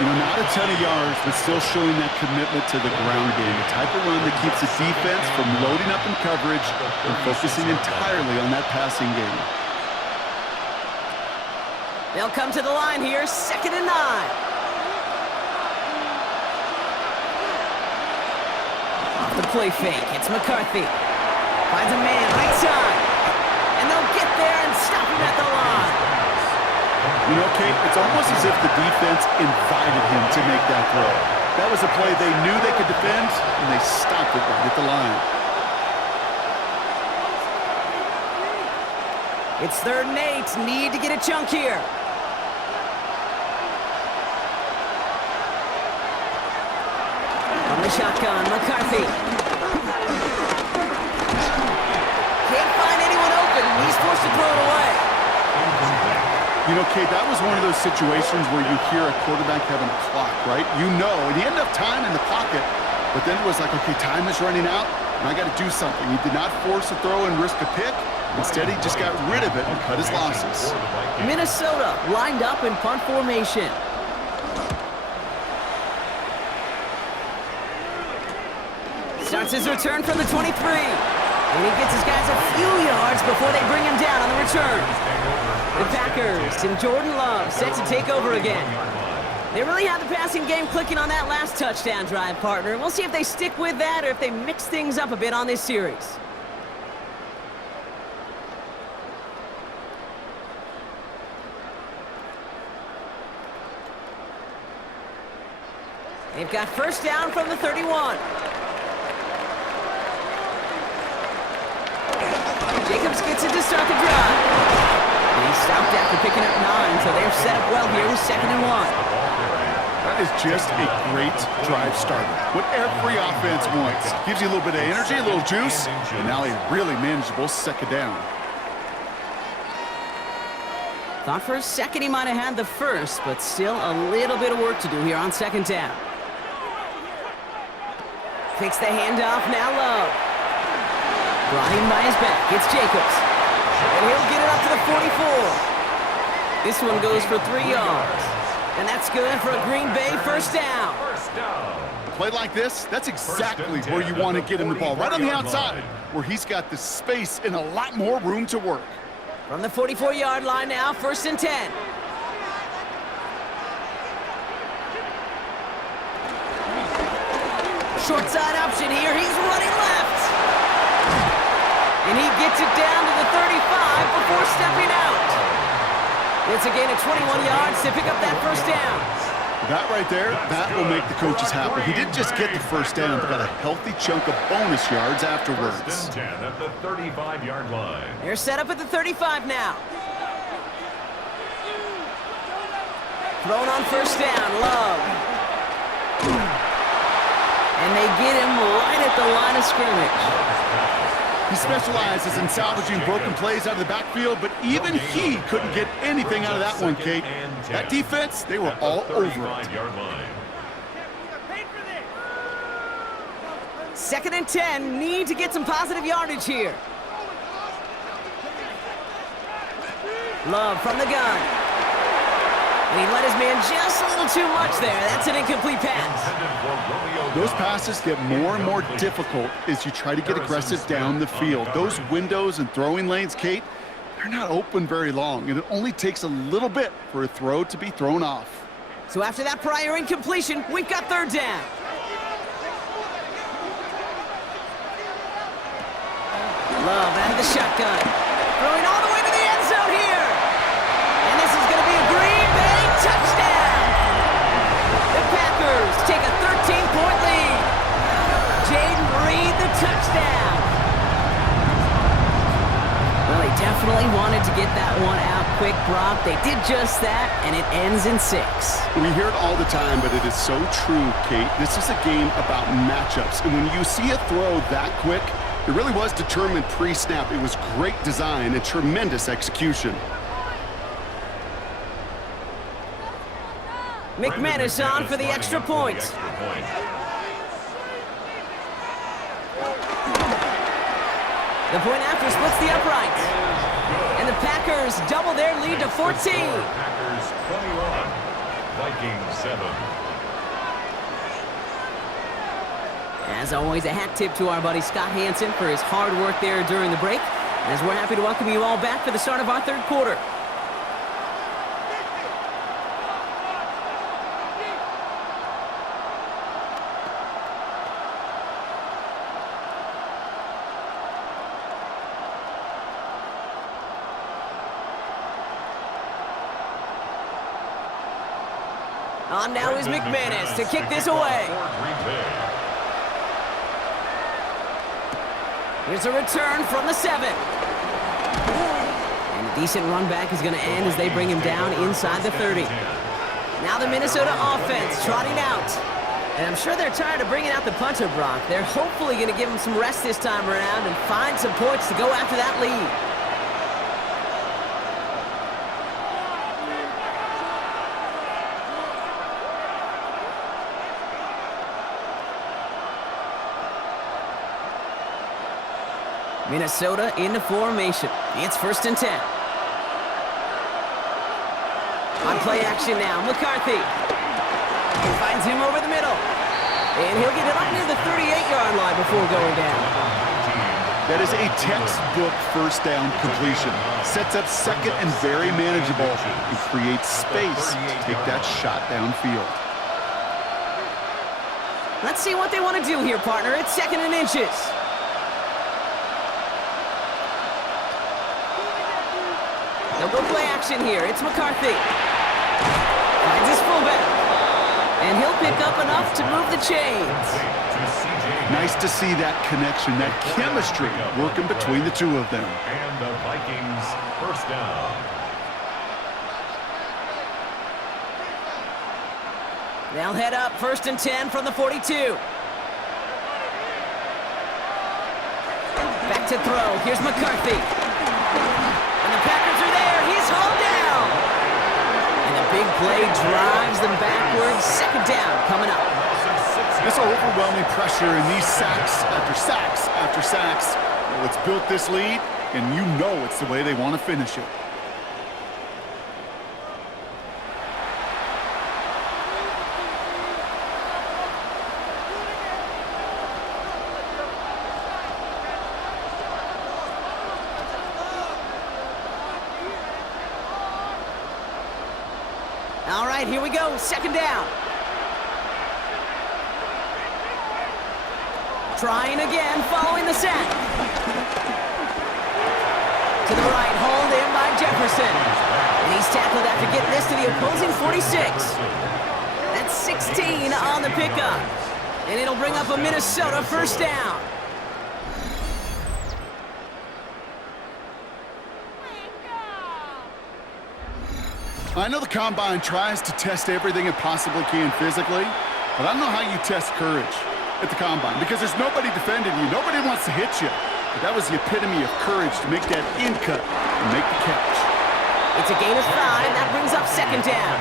You know, not a ton of yards, but still showing that commitment to the ground game. The type of run that keeps the defense from loading up in coverage and focusing entirely on that passing game. They'll come to the line here, 2nd and 9. Off the play fake, it's McCarthy. Finds a man, right side. And they'll get there and stop him at the line. You know, Kate, it's almost as if the defense invited him to make that throw. That was a play they knew they could defend, and they stopped it right at the line. It's 3rd and 8. Need to get a chunk here. From the shotgun, McCarthy. Can't find anyone open. He's forced to throw it away. You know, Kate, that was one of those situations where you hear a quarterback having a clock, right? You know, and he ended up time in the pocket, but then it was like, okay, time is running out, and I got to do something. He did not force a throw and risk a pick. Instead, he just got rid of it and cut his losses. Minnesota lined up in punt formation. Starts his return from the 23. And he gets his guys a few yards before they bring him down on the return. The Packers and Jordan Love set to take over again. They really had the passing game clicking on that last touchdown drive, partner. We'll see if they stick with that or if they mix things up a bit on this series. They've got first down from the 31. Jacobs gets it to start the drive. And he's stopped after picking up 9, so they're set up well here with 2nd and 1. That is just a great drive starter. What every offense wants. Gives you a little bit of energy, a little juice, and now a really manageable 2nd down. Thought for a second he might have had the first, but still a little bit of work to do here on 2nd down. Takes the handoff, now Love. Brought in by his back, it's Jacobs. And he'll get it up to the 44. This one goes for 3 yards. And that's good for a Green Bay first down. First down. Play like this, that's exactly where you want to get him the ball, right on the outside, where he's got the space and a lot more room to work. From the 44-yard line now, 1st and 10. Short side option here. He's running left. And he gets it down to the 35 before stepping out. It's a gain of 21 yards to pick up that first down. That right there, that will make the coaches happy. He didn't just get the first down, but got a healthy chunk of bonus yards afterwards. 1st and 10 at the 35-yard line. They're set up at the 35 now. Thrown on first down, Love. And they get him right at the line of scrimmage. He specializes in salvaging broken plays out of the backfield, but even he couldn't get anything out of that one, Kate. That defense, they were all over it. 2nd and 10, need to get some positive yardage here. Love from the gun. And he let his man just a little too much there. That's an incomplete pass. Those passes get more and more difficult as you try to get aggressive down the field. Those windows and throwing lanes, Kate, they're not open very long, and it only takes a little bit for a throw to be thrown off. So after that prior incompletion, we've got 3rd down. Love out of the shotgun. Throwing all the way to the end zone here. And this is going to be a Green Bay touchdown. The Packers take a 13-point lead. Jaden Reed, the touchdown. Well, he definitely wanted to get that one out quick, Brock. They did just that, and it ends in 6. We hear it all the time, but it is so true, Kate. This is a game about matchups, and when you see a throw that quick, it really was determined pre-snap. It was great design and tremendous execution. McManus on for the extra point. The point after splits the uprights. And the Packers double their lead to 14. Packers 21, Vikings 7. As always, a hat tip to our buddy Scott Hansen for his hard work there during the break. As we're happy to welcome you all back for the start of our 3rd quarter. On now is McManus to kick this away. Here's a return from the 7. And a decent run back is going to end as they bring him down inside the 30. Now the Minnesota offense trotting out. And I'm sure they're tired of bringing out the punter, Brock. They're hopefully going to give him some rest this time around and find some points to go after that lead. Minnesota in the formation. It's 1st and 10. On play action now, McCarthy. He finds him over the middle. And he'll get it up near the 38-yard line before going down. That is a textbook first down completion. Sets up 2nd and very manageable and creates space to take that shot downfield. Let's see what they want to do here, partner. It's 2nd and inches. They'll go play action here. It's McCarthy. Finds his fullback. And he'll pick up enough to move the chains. Nice to see that connection, that chemistry working between the two of them. And the Vikings first down. They'll head up 1st and 10 from the 42. Back to throw. Here's McCarthy. And the Packers are there. He's hauled down. And the big play drives them backwards. 2nd down coming up. This overwhelming pressure in these sacks after sacks after sacks. Well, it's built this lead, and you know it's the way they want to finish it. All right, here we go. Second down. Trying again, following the sack. To the right, hauled in by Jefferson. And he's tackled after getting this to the opposing 46. That's 16 on the pickup. And it'll bring up a Minnesota first down. I know the Combine tries to test everything it possibly can physically, but I don't know how you test courage at the Combine because there's nobody defending you. Nobody wants to hit you. But that was the epitome of courage to make that in cut and make the catch. It's a gain of 5. That brings up second down.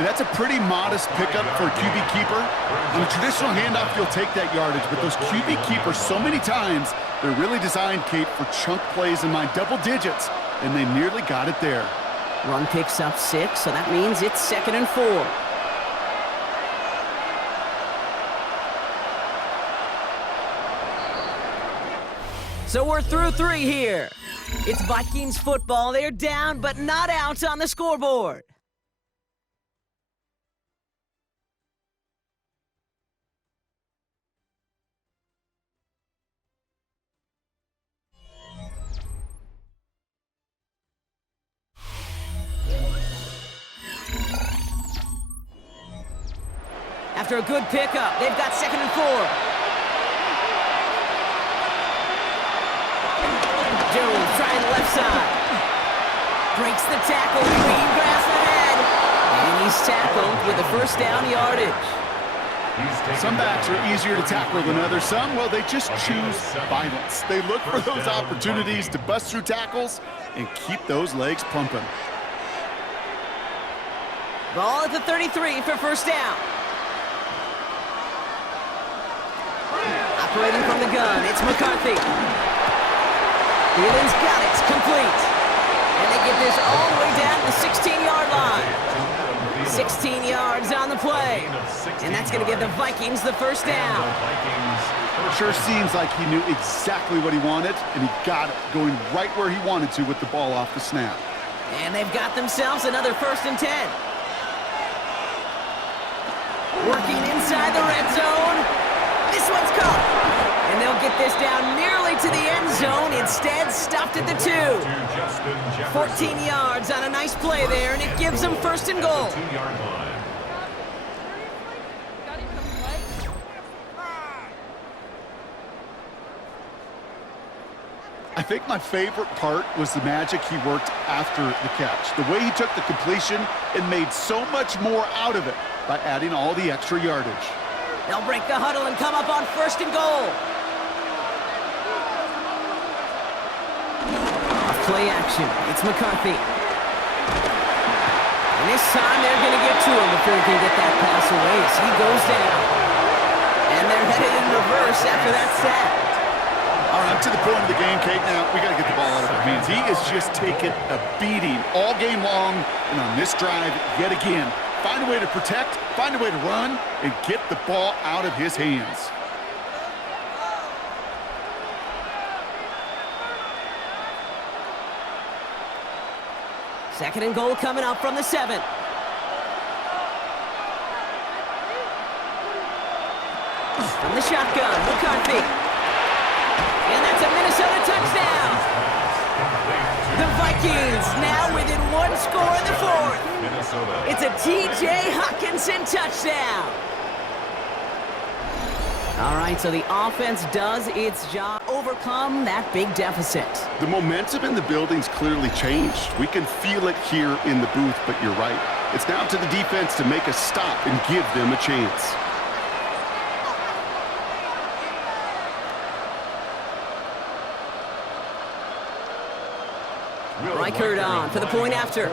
And that's a pretty modest pickup for a QB keeper. On a traditional handoff, you'll take that yardage, but those QB keepers, so many times, they're really designed, Kate, for chunk plays in my double digits, and they nearly got it there. Run picks up 6, so that means it's 2nd and 4. So we're through 3 here. It's Vikings football. They're down, but not out on the scoreboard. After a good pickup, they've got 2nd and 4. Jones trying the left side. Breaks the tackle, green grass ahead. And he's tackled with the first down yardage. Some backs are easier to tackle than others. Some, well, they just choose violence. They look for those opportunities to bust through tackles and keep those legs pumping. Ball at the 33 for first down. Operating from the gun, it's McCarthy. Thielens got it, it's complete. And they get this all the way down to the 16-yard line. 16 yards on the play. And that's going to give the Vikings the first down. Sure seems like he knew exactly what he wanted, and he got it, going right where he wanted to with the ball off the snap. And they've got themselves another 1st and 10. Working inside the red zone. This one's caught. And they'll get this down nearly to the end zone. Instead, stopped at the 2. 14 yards on a nice play there, and it gives them 1st and goal. I think my favorite part was the magic he worked after the catch. The way he took the completion and made so much more out of it by adding all the extra yardage. They'll break the huddle and come up on 1st and goal. Play action. It's McCarthy. And this time they're going to get to him before he can get that pass away as he goes down. And they're headed in reverse after that sack. All right, to the point of the game, Kate. Now, we got to get the ball out of our hands. He is just taking a beating all game long. And on this drive, yet again, find a way to protect, find a way to run, and get the ball out of his hands. Second and goal coming up from the 7. From the shotgun, McCarthy. And that's a Minnesota touchdown. The Vikings now within 1 score in the 4th. It's a T.J. Hockenson touchdown. All right, so the offense does its job, overcome that big deficit. The momentum in the building's clearly changed. We can feel it here in the booth, but you're right. It's now to the defense to make a stop and give them a chance. Reichert on for the point after.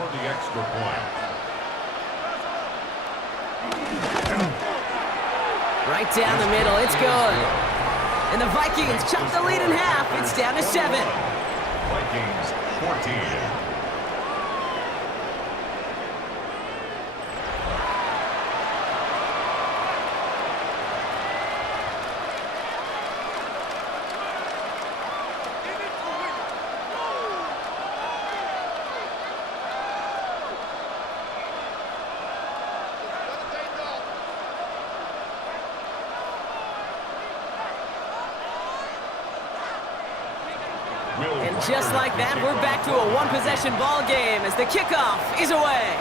Right down the middle, it's good. And the Vikings chop the lead in half. It's down to 7. Vikings 14. And just like that, we're back to a one-possession ball game as the kickoff is away.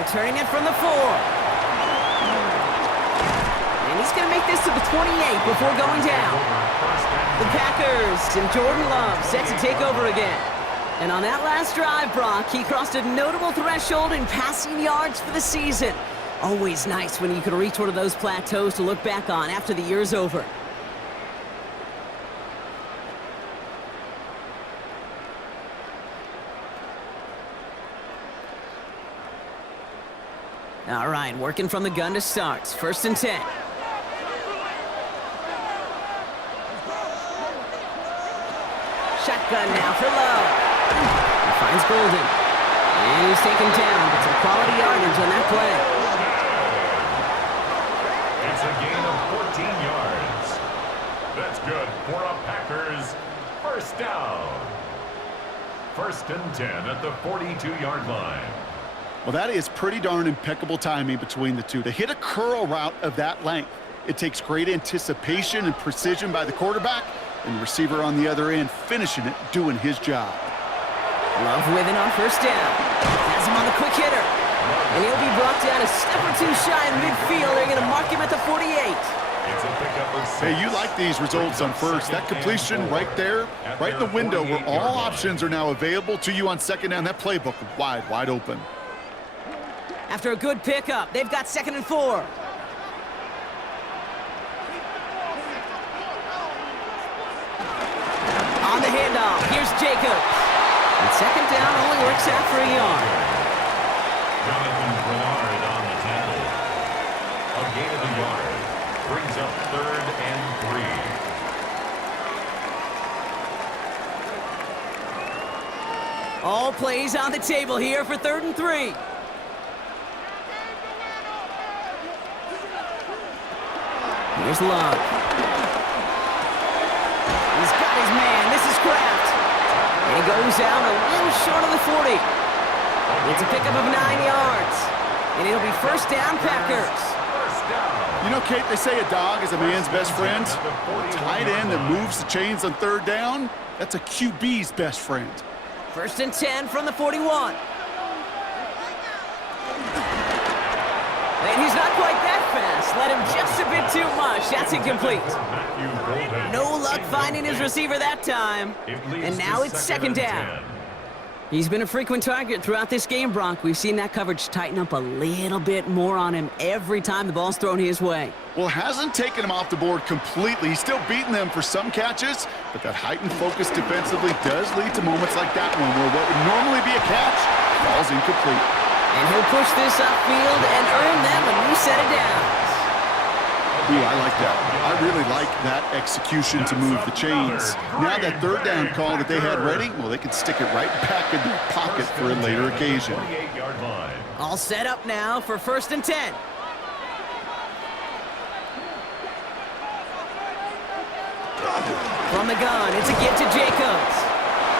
Returning it from the 4. And he's going to make this to the 28 before going down. The Packers and Jordan Love set to take over again. And on that last drive, Brock, he crossed a notable threshold in passing yards for the season. Always nice when you can reach one of those plateaus to look back on after the year's over. All right, working from the gun to start. 1st and 10. Shotgun now for Love. He finds Golden. And he's taken down, but some quality yardage on that play. It's a gain of 14 yards. That's good for a Packers 1st down. 1st and 10 at the 42-yard line. Well, that is pretty darn impeccable timing between the two. To hit a curl route of that length, it takes great anticipation and precision by the quarterback, and the receiver on the other end finishing it, doing his job. Love with it on 1st down. Has him on the quick hitter. And he'll be brought down a step or two shy in midfield. They're going to mark him at the 48. It's a pickup of 6. Hey, you like these results on 1st. That completion right there, right in the window where all options are now available to you on 2nd down. That playbook wide open. After a good pickup, they've got 2nd and 4. On the handoff, here's Jacobs. And 2nd down only works out for a yard. Jonathan Bernard on the tackle. A gain of a yard. Brings up 3rd and 3. All plays on the table here for 3rd and 3. Here's Love. He's got his man. This is Kraft. And he goes out a little short of the 40. It's a pickup of 9 yards. And it'll be 1st down, Packers. You know, Kate, they say a dog is a man's best friend. A tight end that moves the chains on 3rd down, that's a QB's best friend. 1st and 10 from the 41. And he's not quite that fast. Let him just a bit too much. That's incomplete. No luck finding his receiver that time. And now it's 2nd down. He's been a frequent target throughout this game, Brock. We've seen that coverage tighten up a little bit more on him every time the ball's thrown his way. Well, hasn't taken him off the board completely. He's still beating them for some catches, but that heightened focus defensively does lead to moments like that one where what would normally be a catch falls incomplete. And he'll push this upfield and earn them a new set of downs. Ooh, I like that. I really like that execution to move the chains. Now that 3rd down call that they had ready, well, they can stick it right back in their pocket for a later occasion. All set up now for 1st and 10. From the gun, it's a give to Jacobs.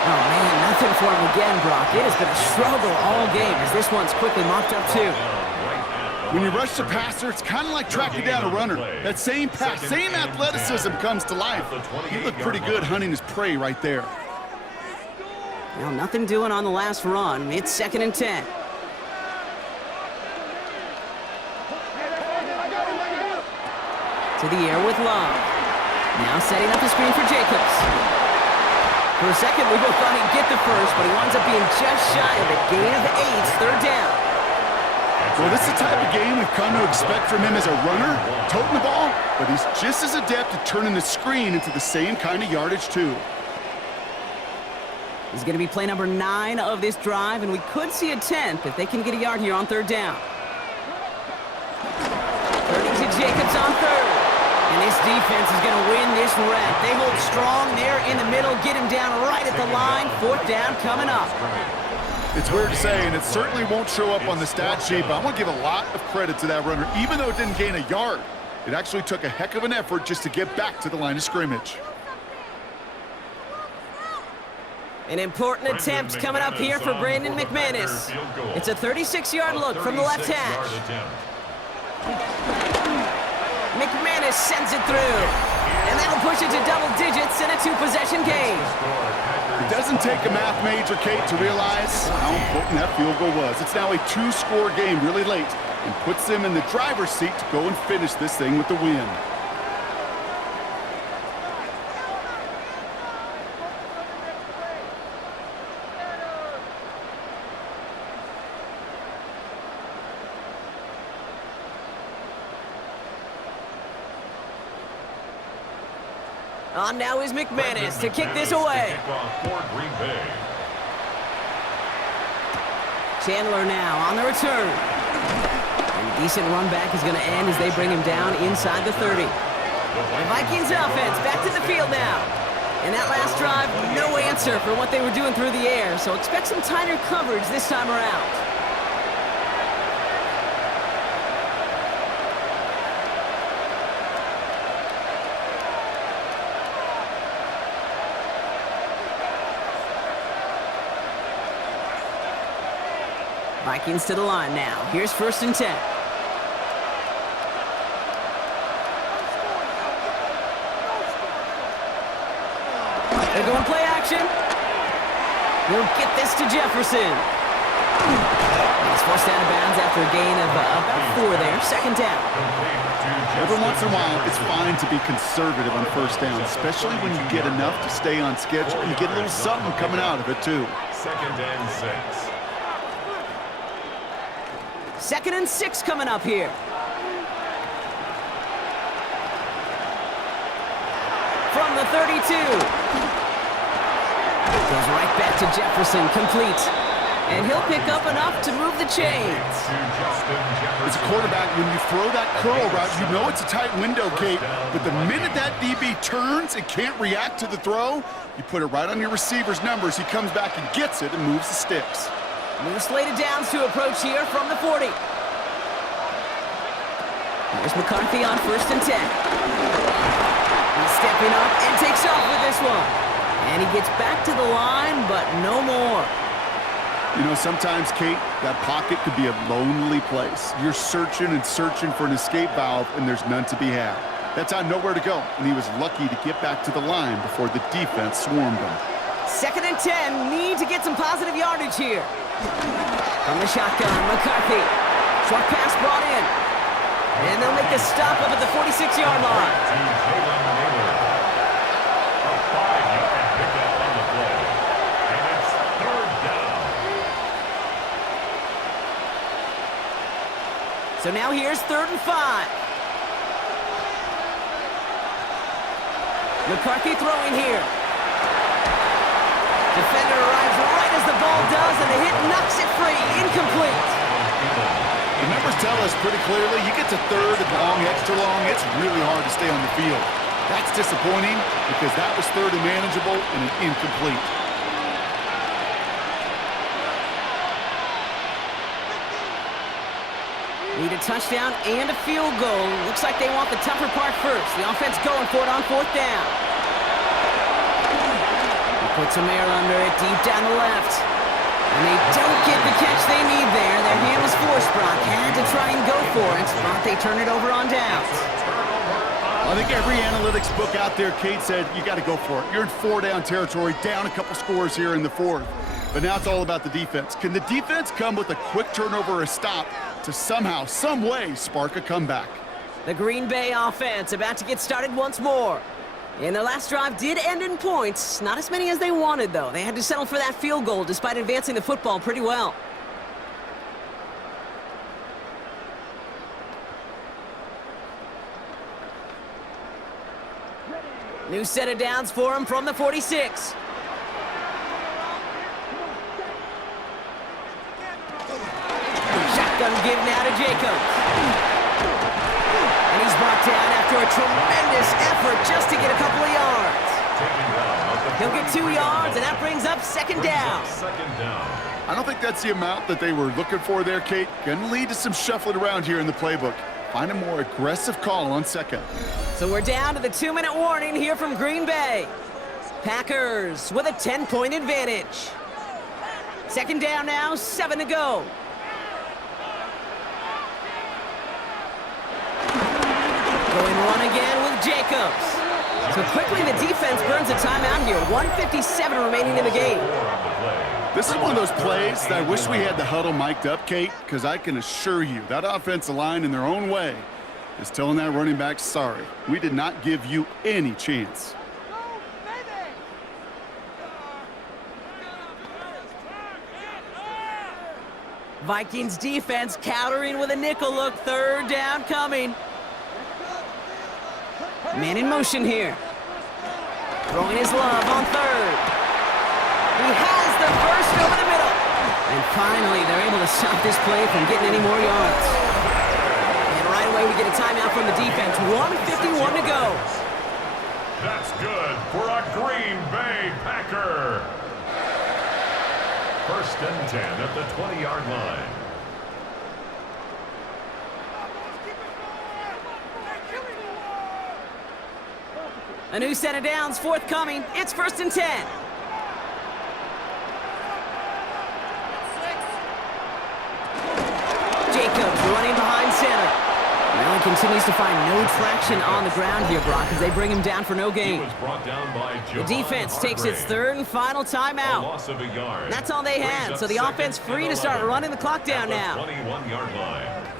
Oh, man, nothing for him again, Brock. It has been a struggle all game as this one's quickly mopped up, too. When you rush the passer, it's kind of like tracking down a runner. That same pass, same athleticism comes to life. He looked pretty good hunting his prey right there. Well, nothing doing on the last run. It's 2nd and 10. To the air with Love. Now setting up the screen for Jacobs. For a second, we both thought he'd get the first, but he winds up being just shy of a gain of 8, 3rd down. Well, this is the type of game we've come to expect from him as a runner, toting the ball, but he's just as adept at turning the screen into the same kind of yardage, too. He's going to be play number 9 of this drive, and we could see a 10th if they can get a yard here on 3rd down. Turning to Jacobs on 3rd. And this defense is going to win this rep. They hold strong there in the middle, get him down right at the line. 4th down coming up. It's weird to say, and it certainly won't show up on the stat sheet, but I want to give a lot of credit to that runner. Even though it didn't gain a yard, it actually took a heck of an effort just to get back to the line of scrimmage. An important attempt coming up here for Brandon McManus. It's a 36-yard look from the left hash. McManus McManus sends it through. And that'll push it to double digits in a two-possession game. It doesn't take a math major, Kate, to realize how important that field goal was. It's now a two-score game really late and puts them in the driver's seat to go and finish this thing with the win. On now is McManus to kick this away. Chandler now on the return. And a decent run back is going to end as they bring him down inside the 30. The Vikings offense back to the field now. And that last drive, no answer for what they were doing through the air, so expect some tighter coverage this time around. Vikings to the line now. Here's 1st and 10. They're going play action. They'll get this to Jefferson. He's forced out of bounds after a gain of about 4 there. 2nd down. Every once in a while, it's fine to be conservative on 1st down, especially when you get enough to stay on schedule and you get a little something coming out of it, too. 2nd and 6. 2nd and 6 coming up here. From the 32. Goes right back to Jefferson, complete. And he'll pick up enough to move the chains. As a quarterback, when you throw that curl route, you know it's a tight window, Kate. But the minute that DB turns and can't react to the throw, you put it right on your receiver's numbers. He comes back and gets it and moves the sticks. New slated downs to approach here from the 40. Here's McCarthy on 1st and 10. He's stepping up and takes off with this one. And he gets back to the line, but no more. You know, sometimes, Kate, that pocket could be a lonely place. You're searching and searching for an escape valve, and there's none to be had. That time, nowhere to go, and he was lucky to get back to the line before the defense swarmed him. 2nd and 10, need to get some positive yardage here. From the shotgun, McCarthy. Short pass brought in. And they'll make the stop up at the 46-yard line. A 5-yard pickup on the play. And it's 3rd down. So now here's 3rd and 5. McCarthy throwing here. Defender arrives right as the ball does, and the hit knocks it free. Incomplete. The numbers tell us pretty clearly, you get to 3rd and long, extra long, it's really hard to stay on the field. That's disappointing because that was 3rd and manageable and an incomplete. Need a touchdown and a field goal. Looks like they want the tougher part first. The offense going for it on 4th down. Put some air under it, deep down the left. And they don't get the catch they need there. Their hand was forced, Brock. Had to try and go for it, but they turn it over on downs. I think every analytics book out there, Kate, said you got to go for it. You're in 4-down territory, down a couple scores here in the 4th. But now it's all about the defense. Can the defense come with a quick turnover or a stop to somehow, some way, spark a comeback? The Green Bay offense about to get started once more. And their last drive did end in points. Not as many as they wanted, though. They had to settle for that field goal despite advancing the football pretty well. New set of downs for him from the 46. Shotgun give now to Jacobs. And he's brought down after a tremendous effort just to get a couple of yards. He'll get 2 yards, and that brings up 2nd down. I don't think that's the amount that they were looking for there, Kate. Gonna lead to some shuffling around here in the playbook. Find a more aggressive call on 2nd. So we're down to the 2-minute warning here from Green Bay. Packers with a 10-point advantage. 2nd down now, 7 to go. Going one again with Jacobs. So quickly the defense burns a timeout here. 1:57 remaining in the game. This is one of those plays that I wish we had the huddle mic'd up, Kate, because I can assure you that offensive line in their own way is telling that running back, sorry, we did not give you any chance. Vikings defense countering with a nickel look. Third down coming. Man in motion here. Throwing his love on third. He has the first over the middle. And finally, they're able to stop this play from getting any more yards. And right away, we get a timeout from the defense. 1:51 to go. That's good for a Green Bay Packer. First and 10 at the 20-yard line. A new set of downs forthcoming. It's first and 10. Jacobs running behind center. Allen continues to find no traction on the ground here, Brock, as they bring him down for no gain. The defense takes its third and final timeout. That's all they had, so the offense free to start running the clock down now. 21-yard line.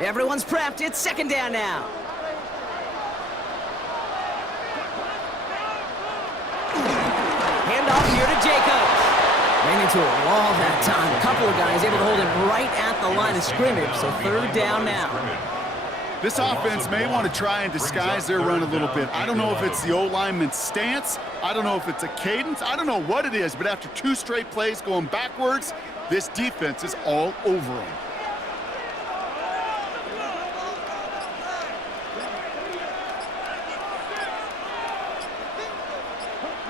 Everyone's prepped. It's second down now. Handoff here to Jacobs. Ran into a wall that time. A couple of guys able to hold him right at the line of scrimmage, so third down now. This offense may want to try and disguise their run a little bit. I don't know if it's the O-lineman's stance. I don't know if it's a cadence. I don't know what it is, but after two straight plays going backwards, this defense is all over them.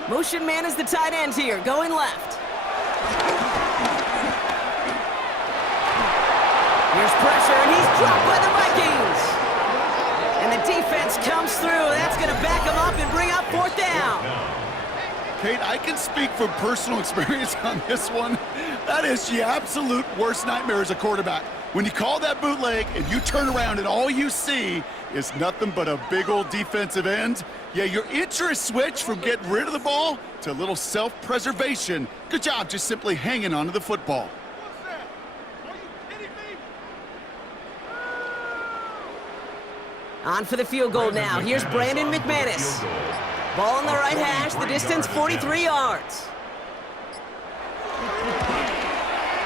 Motion man is the tight end here, going left. Here's pressure, and he's dropped by the Vikings. And the defense comes through. That's going to back him up and bring up fourth down. Kate, I can speak from personal experience on this one. That is the absolute worst nightmare as a quarterback. When you call that bootleg and you turn around and all you see is nothing but a big old defensive end, yeah, your interest switch from getting rid of the ball to a little self-preservation. Good job just simply hanging onto the football. On for the field goal now. Here's Brandon McManus. Ball on the right hash, the distance 43 yards.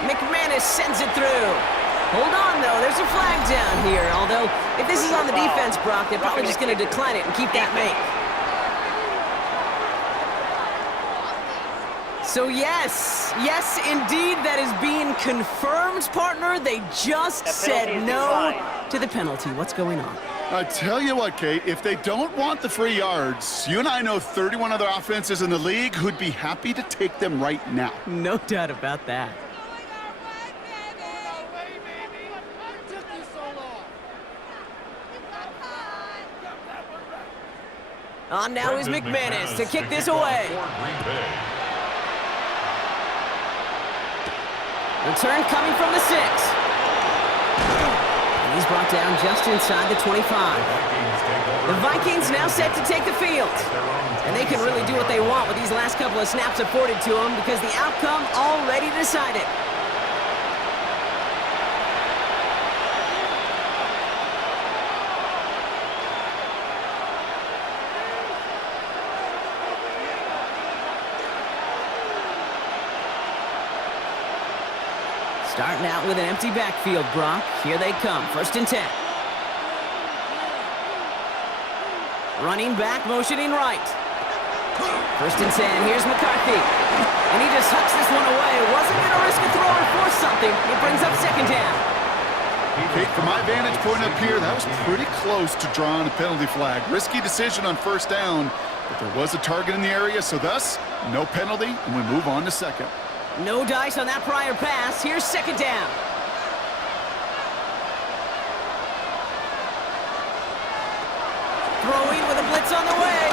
McManus sends it through. Hold on, though. There's a flag down here. Although, if this is on the defense, Brock, they're probably just going to decline it and keep that make. So, yes, indeed, that is being confirmed, partner. They just said no to the penalty. What's going on? I tell you what, Kate, if they don't want the free yards, you and I know 31 other offenses in the league who'd be happy to take them right now. No doubt about that. On now is McManus to kick this away. Return coming from the 6. And he's brought down just inside the 25. The Vikings now set to take the field. And they can really do what they want with these last couple of snaps afforded to them because the outcome already decided. Starting out with an empty backfield, Brock. Here they come, first and 10. Running back, motioning right. First and 10, here's McCarthy. And he just hucks this one away. Wasn't going to risk a throw or force something. It brings up second down. Kate, from my vantage point up here, that was pretty close to drawing a penalty flag. Risky decision on first down, but there was a target in the area, so thus, no penalty, and we move on to second. No dice on that prior pass. Here's second down. Throwing with a blitz on the way.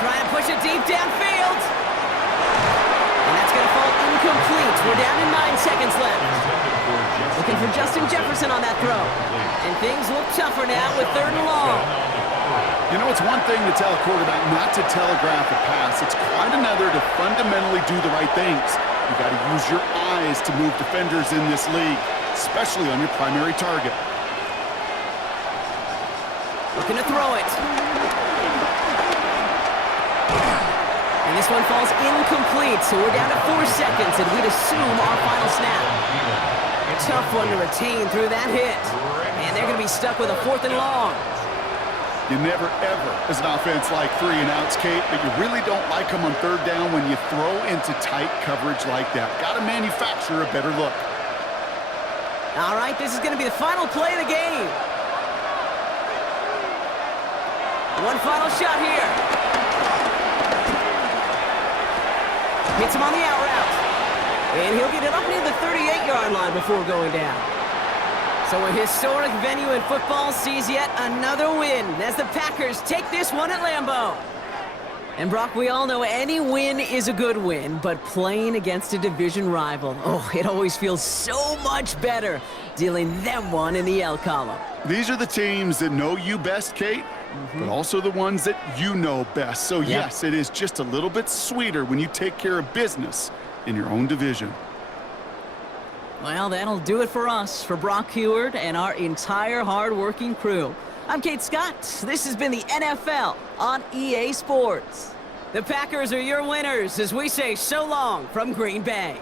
Trying to push it deep downfield. we're down to 9 seconds left. Looking for Justin Jefferson on that throw. And things look tougher now with 3rd and long. You know, it's one thing to tell a quarterback not to telegraph a pass. It's quite another to fundamentally do the right things. You got to use your eyes to move defenders in this league, especially on your primary target. Looking to throw it. And this one falls incomplete, so we're down to 4 seconds, and we'd assume our final snap. Tough one to retain through that hit. And they're going to be stuck with a 4th and long. You never, ever, as an offense, like 3 and outs, Kate, but you really don't like them on 3rd down when you throw into tight coverage like that. Got to manufacture a better look. All right, this is going to be the final play of the game. One final shot here. Hits him on the out route. And he'll get it up near the 38-yard line before going down. So a historic venue in football sees yet another win as the Packers take this one at Lambeau. And Brock, we all know any win is a good win, but playing against a division rival, oh, it always feels so much better dealing them one in the L column. These are the teams that know you best, Kate, but also the ones that you know best. So yes, it is just a little bit sweeter when you take care of business in your own division. Well, that'll do it for us, for Brock Heward and our entire hard-working crew. I'm Kate Scott. This has been the NFL on EA Sports. The Packers are your winners as we say so long from Green Bay.